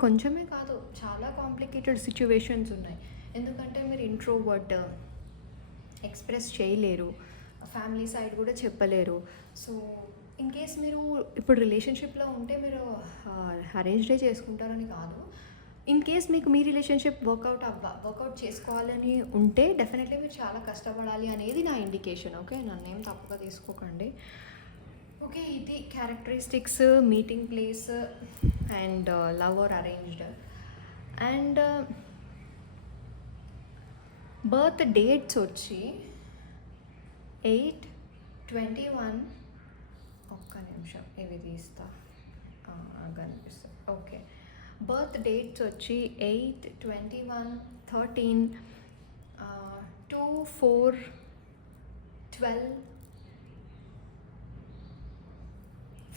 కొంచెమే కాదు, చాలా కాంప్లికేటెడ్ సిచ్యువేషన్స్ ఉన్నాయి. ఎందుకంటే మీరు ఇంట్రోవర్ట్, ఎక్స్ప్రెస్ చేయలేరు, ఫ్యామిలీ సైడ్ కూడా చెప్పలేరు. సో ఇన్ కేస్ మీరు ఇప్పుడు రిలేషన్షిప్లో ఉంటే మీరు అరేంజ్డే చేసుకుంటారని కాదు. ఇన్ కేస్ మీకు మీ రిలేషన్షిప్ వర్కౌట్ చేసుకోవాలని ఉంటే డెఫినెట్లీ మీరు చాలా కష్టపడాలి అనేది నా ఇండికేషన్. ఓకే, నన్నేం తప్పుగా తీసుకోకండి. ఓకే, ఇది characteristics, meeting place and love or arranged. And birth dates వచ్చి 8/21. ఒక్క నిమిషం ఇవి తీస్తా, కనిపిస్తుంది. ఓకే, బర్త్ డేట్స్ వచ్చి 8/21/13, 2/4/12,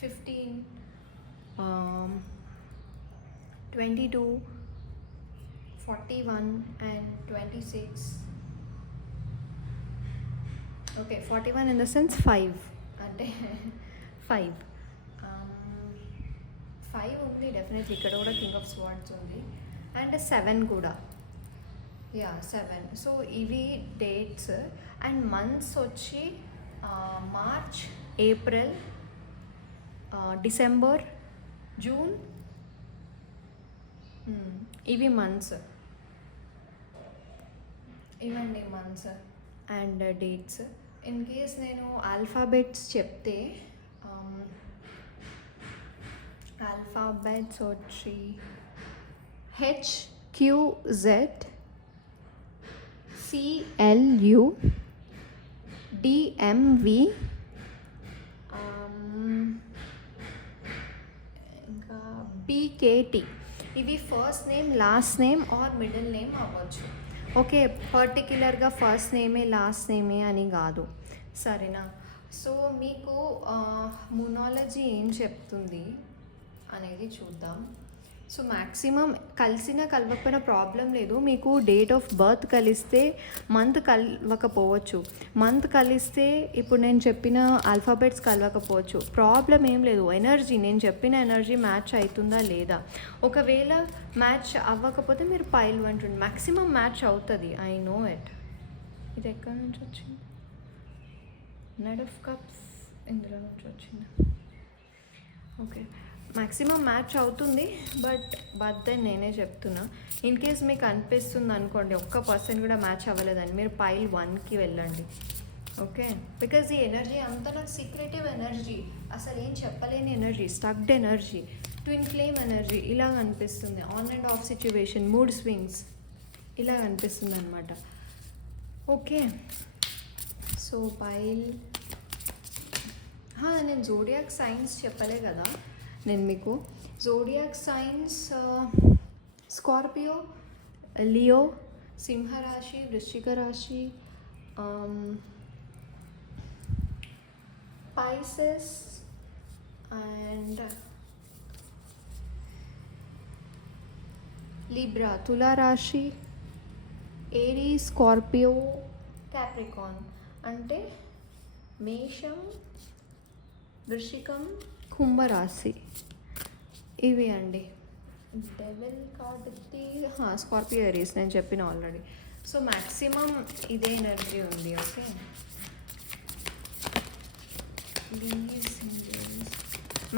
15, 22, 41 and 26. Okay, 41 in the sense 5 అంటే 5 ఉంది డెఫినెట్లీ. ఇక్కడ కూడా కింగ్ ఆఫ్ స్వార్డ్స్ ఉంది. అండ్ 7 కూడా, 7. సో ఇవి డేట్స్. అండ్ మంత్స్ వచ్చి మార్చ్, ఏప్రిల్, డిసెంబర్, జూన్, ఇవి మంత్స్. ఇవన్నీ months and dates. In case నేను ఆల్ఫాబెట్స్ చెప్తే, ఆల్ఫాబెట్స్ వచ్చి HQZ CLU DMV, ఇంకా BKT. ఇవి first name, last name or middle name అవ్వచ్చు. ఓకే, పర్టిక్యులర్గా ఫస్ట్ నేమే లాస్ట్ నేమే అని కాదు, సరేనా? సో మీకు మోనాలజీ ఏం చెప్తుంది అనేది చూద్దాం. సో మ్యాక్సిమం కలిసినా కలవకపోయినా ప్రాబ్లం లేదు. మీకు డేట్ ఆఫ్ బర్త్ కలిస్తే మంత్ కలవకపోవచ్చు, మంత్ కలిస్తే ఇప్పుడు నేను చెప్పిన ఆల్ఫాబెట్స్ కలవకపోవచ్చు, ప్రాబ్లం ఏం లేదు. ఎనర్జీ, నేను చెప్పిన ఎనర్జీ మ్యాచ్ అవుతుందా లేదా. ఒకవేళ మ్యాచ్ అవ్వకపోతే మీరు పైల్ 1 చూడండి. మ్యాక్సిమం మ్యాచ్ అవుతుంది, ఐ నో ఇట్. ఇది ఎక్కడి నుంచి వచ్చింది? నైట్ ఆఫ్ కప్స్ ఇందులో నుంచి వచ్చింది. ఓకే, మ్యాక్సిమం మ్యాచ్ అవుతుంది. బట్ దెన్ నేనే చెప్తున్నా, ఇన్ కేస్ మీకు అనిపిస్తుంది అనుకోండి ఒక్క పర్సెంట్ కూడా మ్యాచ్ అవ్వలేదని, మీరు పైల్ 1కి వెళ్ళండి. ఓకే, బికాజ్ ఈ ఎనర్జీ అంతా నాకు సీక్రెటివ్ ఎనర్జీ, అసలు ఏం చెప్పలేని energy, stucked energy, twin flame energy ఇలా అనిపిస్తుంది. On and of situation, mood swings ఇలా అనిపిస్తుంది అనమాట. ఓకే, సో పైల్ నేను జోడియాక్ సైన్స్ చెప్పలే కదా నేను మీకు. జోడియాక్ సైన్స్ స్కార్పియో, లియో, సింహరాశి, వృశ్చిక రాశి, పైసెస్ అండ్ లిబ్రా తులారాశి, ఏరీస్, స్కార్పియో, క్యాప్రికాన్ అంటే మేషం, వృశ్చికం, కుంభరాశి ఇవి అండి. డెవిల్ కార్డ్కి స్కార్పియో, ఏరీస్ నేను చెప్పిన ఆల్రెడీ. సో మ్యాక్సిమం ఇదే ఎనర్జీ ఉంది. ఓకే,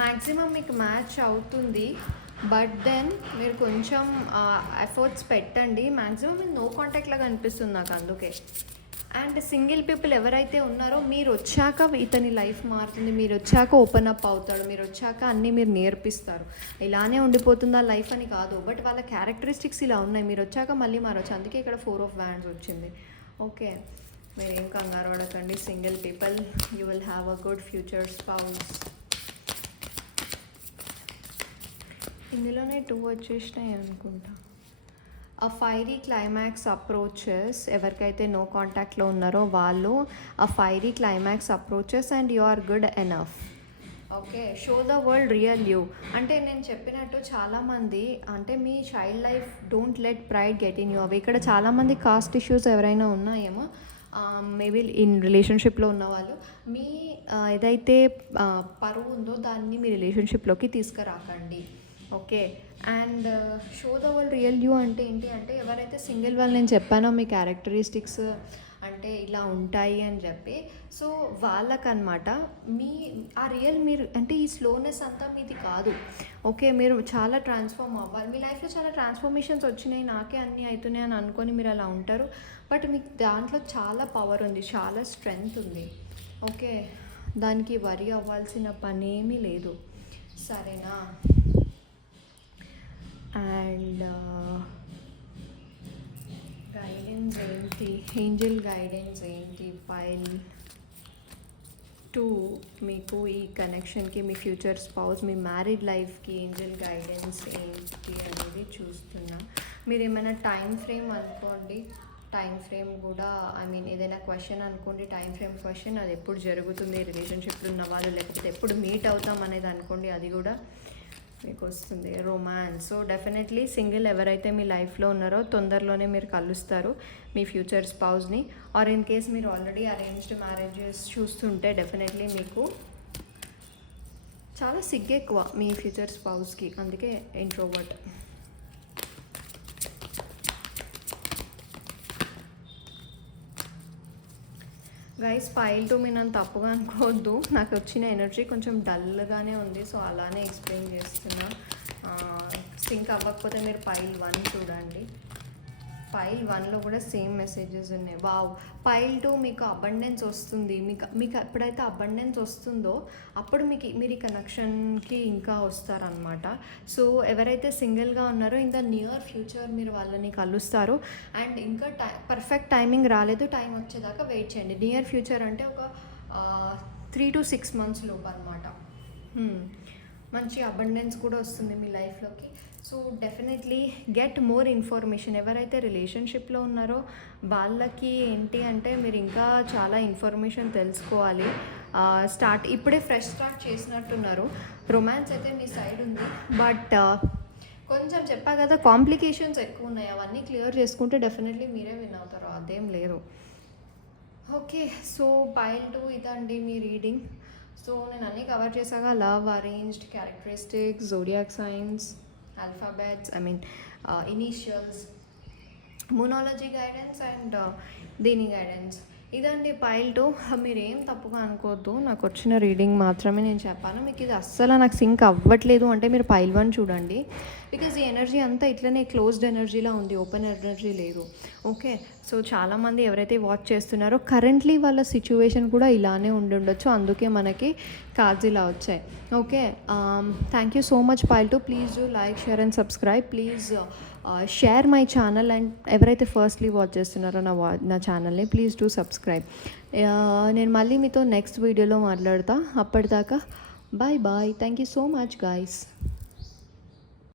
మ్యాక్సిమం మీకు మ్యాచ్ అవుతుంది. బట్ దెన్ మీరు కొంచెం ఎఫర్ట్స్ పెట్టండి. మ్యాక్సిమం మీరు నో కాంటాక్ట్ లాగా అనిపిస్తుంది నాకు అందుకే. అండ్ సింగిల్ పీపుల్ ఎవరైతే ఉన్నారో, మీరు వచ్చాక ఇతని లైఫ్ మారుతుంది, మీరు వచ్చాక ఓపెన్ అప్ అవుతాడు, మీరు వచ్చాక అన్నీ మీరు నేర్పిస్తారు. ఇలానే ఉండిపోతుందా లైఫ్ అని కాదు, బట్ వాళ్ళ క్యారెక్టరిస్టిక్స్ ఇలా ఉన్నాయి, మీరు వచ్చాక మళ్ళీ మారవచ్చు. అందుకే ఇక్కడ 4 ఆఫ్ వ్యాండ్స్ వచ్చింది. ఓకే, మీరు ఏం కంగారు పడకండి single people, you will have a good future spouse. ఇందులోనే 2 వచ్చేసినాయి అనుకుంటా. ఆ ఫైరీ క్లైమాక్స్ అప్రోచెస్, ఎవరికైతే నో కాంటాక్ట్లో ఉన్నారో వాళ్ళు ఆ fiery climax approaches and you are good enough. Okay, show the world real you. అంటే నేను చెప్పినట్టు చాలామంది అంటే మీ child life don't let pride get in you. అవి ఇక్కడ చాలామంది కాస్ట్ ఇష్యూస్ ఎవరైనా ఉన్నాయేమో, మేబీ ఇన్ రిలేషన్షిప్లో ఉన్నవాళ్ళు, మీ ఏదైతే పరువు ఉందో దాన్ని మీ రిలేషన్షిప్లోకి తీసుకురాకండి. Okay, and show the world real you అంటే ఏంటి అంటే, ఎవరైతే సింగిల్ వాళ్ళు నేను చెప్పానో మీ క్యారెక్టరిస్టిక్స్ అంటే ఇలా ఉంటాయి అని చెప్పి, సో వాళ్ళకనమాట మీ ఆ రియల్ మీరు అంటే ఈ స్లోనెస్ అంతా మీది కాదు. ఓకే, మీరు చాలా ట్రాన్స్ఫార్మ్ అవ్వాలి, మీ లైఫ్లో చాలా ట్రాన్స్ఫర్మేషన్స్ వచ్చినాయి, నాకే అన్నీ అవుతున్నాయి అని అనుకొని మీరు అలా ఉంటారు. బట్ మీకు దాంట్లో చాలా పవర్ ఉంది, చాలా స్ట్రెంగ్త్ ఉంది. ఓకే, దానికి వరి అవ్వాల్సిన పనేమీ లేదు, సరేనా. అండ్ గైడెన్స్ ఏంటి, ఏంజల్ గైడెన్స్ ఏంటి, పైల్ 2 మీకు ఈ కనెక్షన్కి, మీ ఫ్యూచర్ స్పౌస్, మీ మ్యారీడ్ లైఫ్కి ఏంజల్ గైడెన్స్ ఏంటి అనేది చూస్తున్నా. మీరు ఏమైనా టైం ఫ్రేమ్ అనుకోండి, టైం ఫ్రేమ్ కూడా ఐ మీన్ ఏదైనా క్వశ్చన్ అనుకోండి, టైం ఫ్రేమ్ క్వశ్చన్, అది ఎప్పుడు జరుగుతుంది రిలేషన్షిప్లో ఉన్న వాళ్ళు, లేకపోతే ఎప్పుడు మీట్ అవుతాం అనేది అనుకోండి, అది కూడా మీకు వస్తుంది. రొమాన్స్, సో డెఫినెట్లీ సింగిల్ ఎవరైతే మీ లైఫ్లో ఉన్నారో తొందరలోనే మీరు కలుస్తారు మీ ఫ్యూచర్ స్పౌస్ని. ఆర్ ఇన్ కేస్ మీరు ఆల్రెడీ అరేంజ్డ్ మ్యారేజెస్ చూస్తుంటే డెఫినెట్లీ మీకు చాలా సిగ్గు ఎక్కువ మీ ఫ్యూచర్ స్పౌస్కి, అందుకే ఇంట్రోవర్ట్. గైస్, పైల్ 2 మీరు నన్ను తప్పుగా అనుకోవద్దు, నాకు వచ్చిన ఎనర్జీ కొంచెం డల్గానే ఉంది, సో అలానే ఎక్స్ప్లెయిన్ చేస్తున్నా. సింక్ అవ్వకపోతే మీరు పైల్ 1 చూడండి. పైల్ 1లో కూడా సేమ్ మెసేజెస్ ఉన్నాయి. వావ్, పైల్ 2 మీకు అబండెన్స్ వస్తుంది. మీకు ఎప్పుడైతే అబండెన్స్ వస్తుందో అప్పుడు మీరు ఈ కనెక్షన్కి ఇంకా వస్తారనమాట. సో ఎవరైతే సింగిల్గా ఉన్నారో ఇన్ ద నియర్ ఫ్యూచర్ మీరు వాళ్ళని కలుస్తారు. అండ్ ఇంకా పర్ఫెక్ట్ టైమింగ్ రాలేదు, టైం వచ్చేదాకా వెయిట్ చేయండి. నియర్ ఫ్యూచర్ అంటే ఒక 3 to 6 months లోపు అనమాట. మంచి అబండెన్స్ కూడా వస్తుంది మీ లైఫ్లోకి. So definitely get more information. ఎవరైతే రిలేషన్షిప్లో ఉన్నారో వాళ్ళకి ఏంటి అంటే మీరు ఇంకా చాలా ఇన్ఫర్మేషన్ తెలుసుకోవాలి. ఇప్పుడే ఫ్రెష్ స్టార్ట్ చేసినట్టున్నారు. రొమాన్స్ అయితే మీ సైడ్ ఉంది, బట్ కొంచెం చెప్పా కదా కాంప్లికేషన్స్ ఎక్కువ ఉన్నాయి, అవన్నీ క్లియర్ చేసుకుంటే డెఫినెట్లీ మీరే విన్ అవుతారు, అదేం లేదు. ఓకే, సో పైల్ 2 ఇదండి మీ రీడింగ్. సో నేను అన్నీ కవర్ చేశాక love, arranged, characteristics, zodiac signs, alphabets, I mean initials, moonology guidance and దీని గైడెన్స్. ఇదండి పైల్ 2. మీరు ఏం తప్పుగా అనుకోవద్దు, నాకు వచ్చిన రీడింగ్ మాత్రమే నేను చెప్పాను. మీకు ఇది అస్సలు నాకు సింక్ అవ్వట్లేదు అంటే మీరు పైల్ 1 చూడండి. బికాజ్ ఈ ఎనర్జీ అంతా ఇట్లనే క్లోజ్డ్ ఎనర్జీలా ఉంది, ఓపెన్ ఎనర్జీ లేదు. ఓకే, సో చాలామంది ఎవరైతే వాచ్ చేస్తున్నారో కరెంట్లీ వాళ్ళ సిచ్యువేషన్ కూడా ఇలానే ఉండుండొచ్చు, అందుకే మనకి కార్డ్స్ ఇలా వచ్చాయి. Okay, thank you so much pile 2. Please do like, share and subscribe. Please share my channel and ఎవరైతే ఫస్ట్లీ వాచ్ చేస్తున్నారో నా ఛానల్ని ప్లీజ్ డూ సబ్స్క్రైబ్. నేను మళ్ళీ మీతో నెక్స్ట్ వీడియోలో మాట్లాడతా. అప్పటిదాకా bye bye. Thank you so much guys.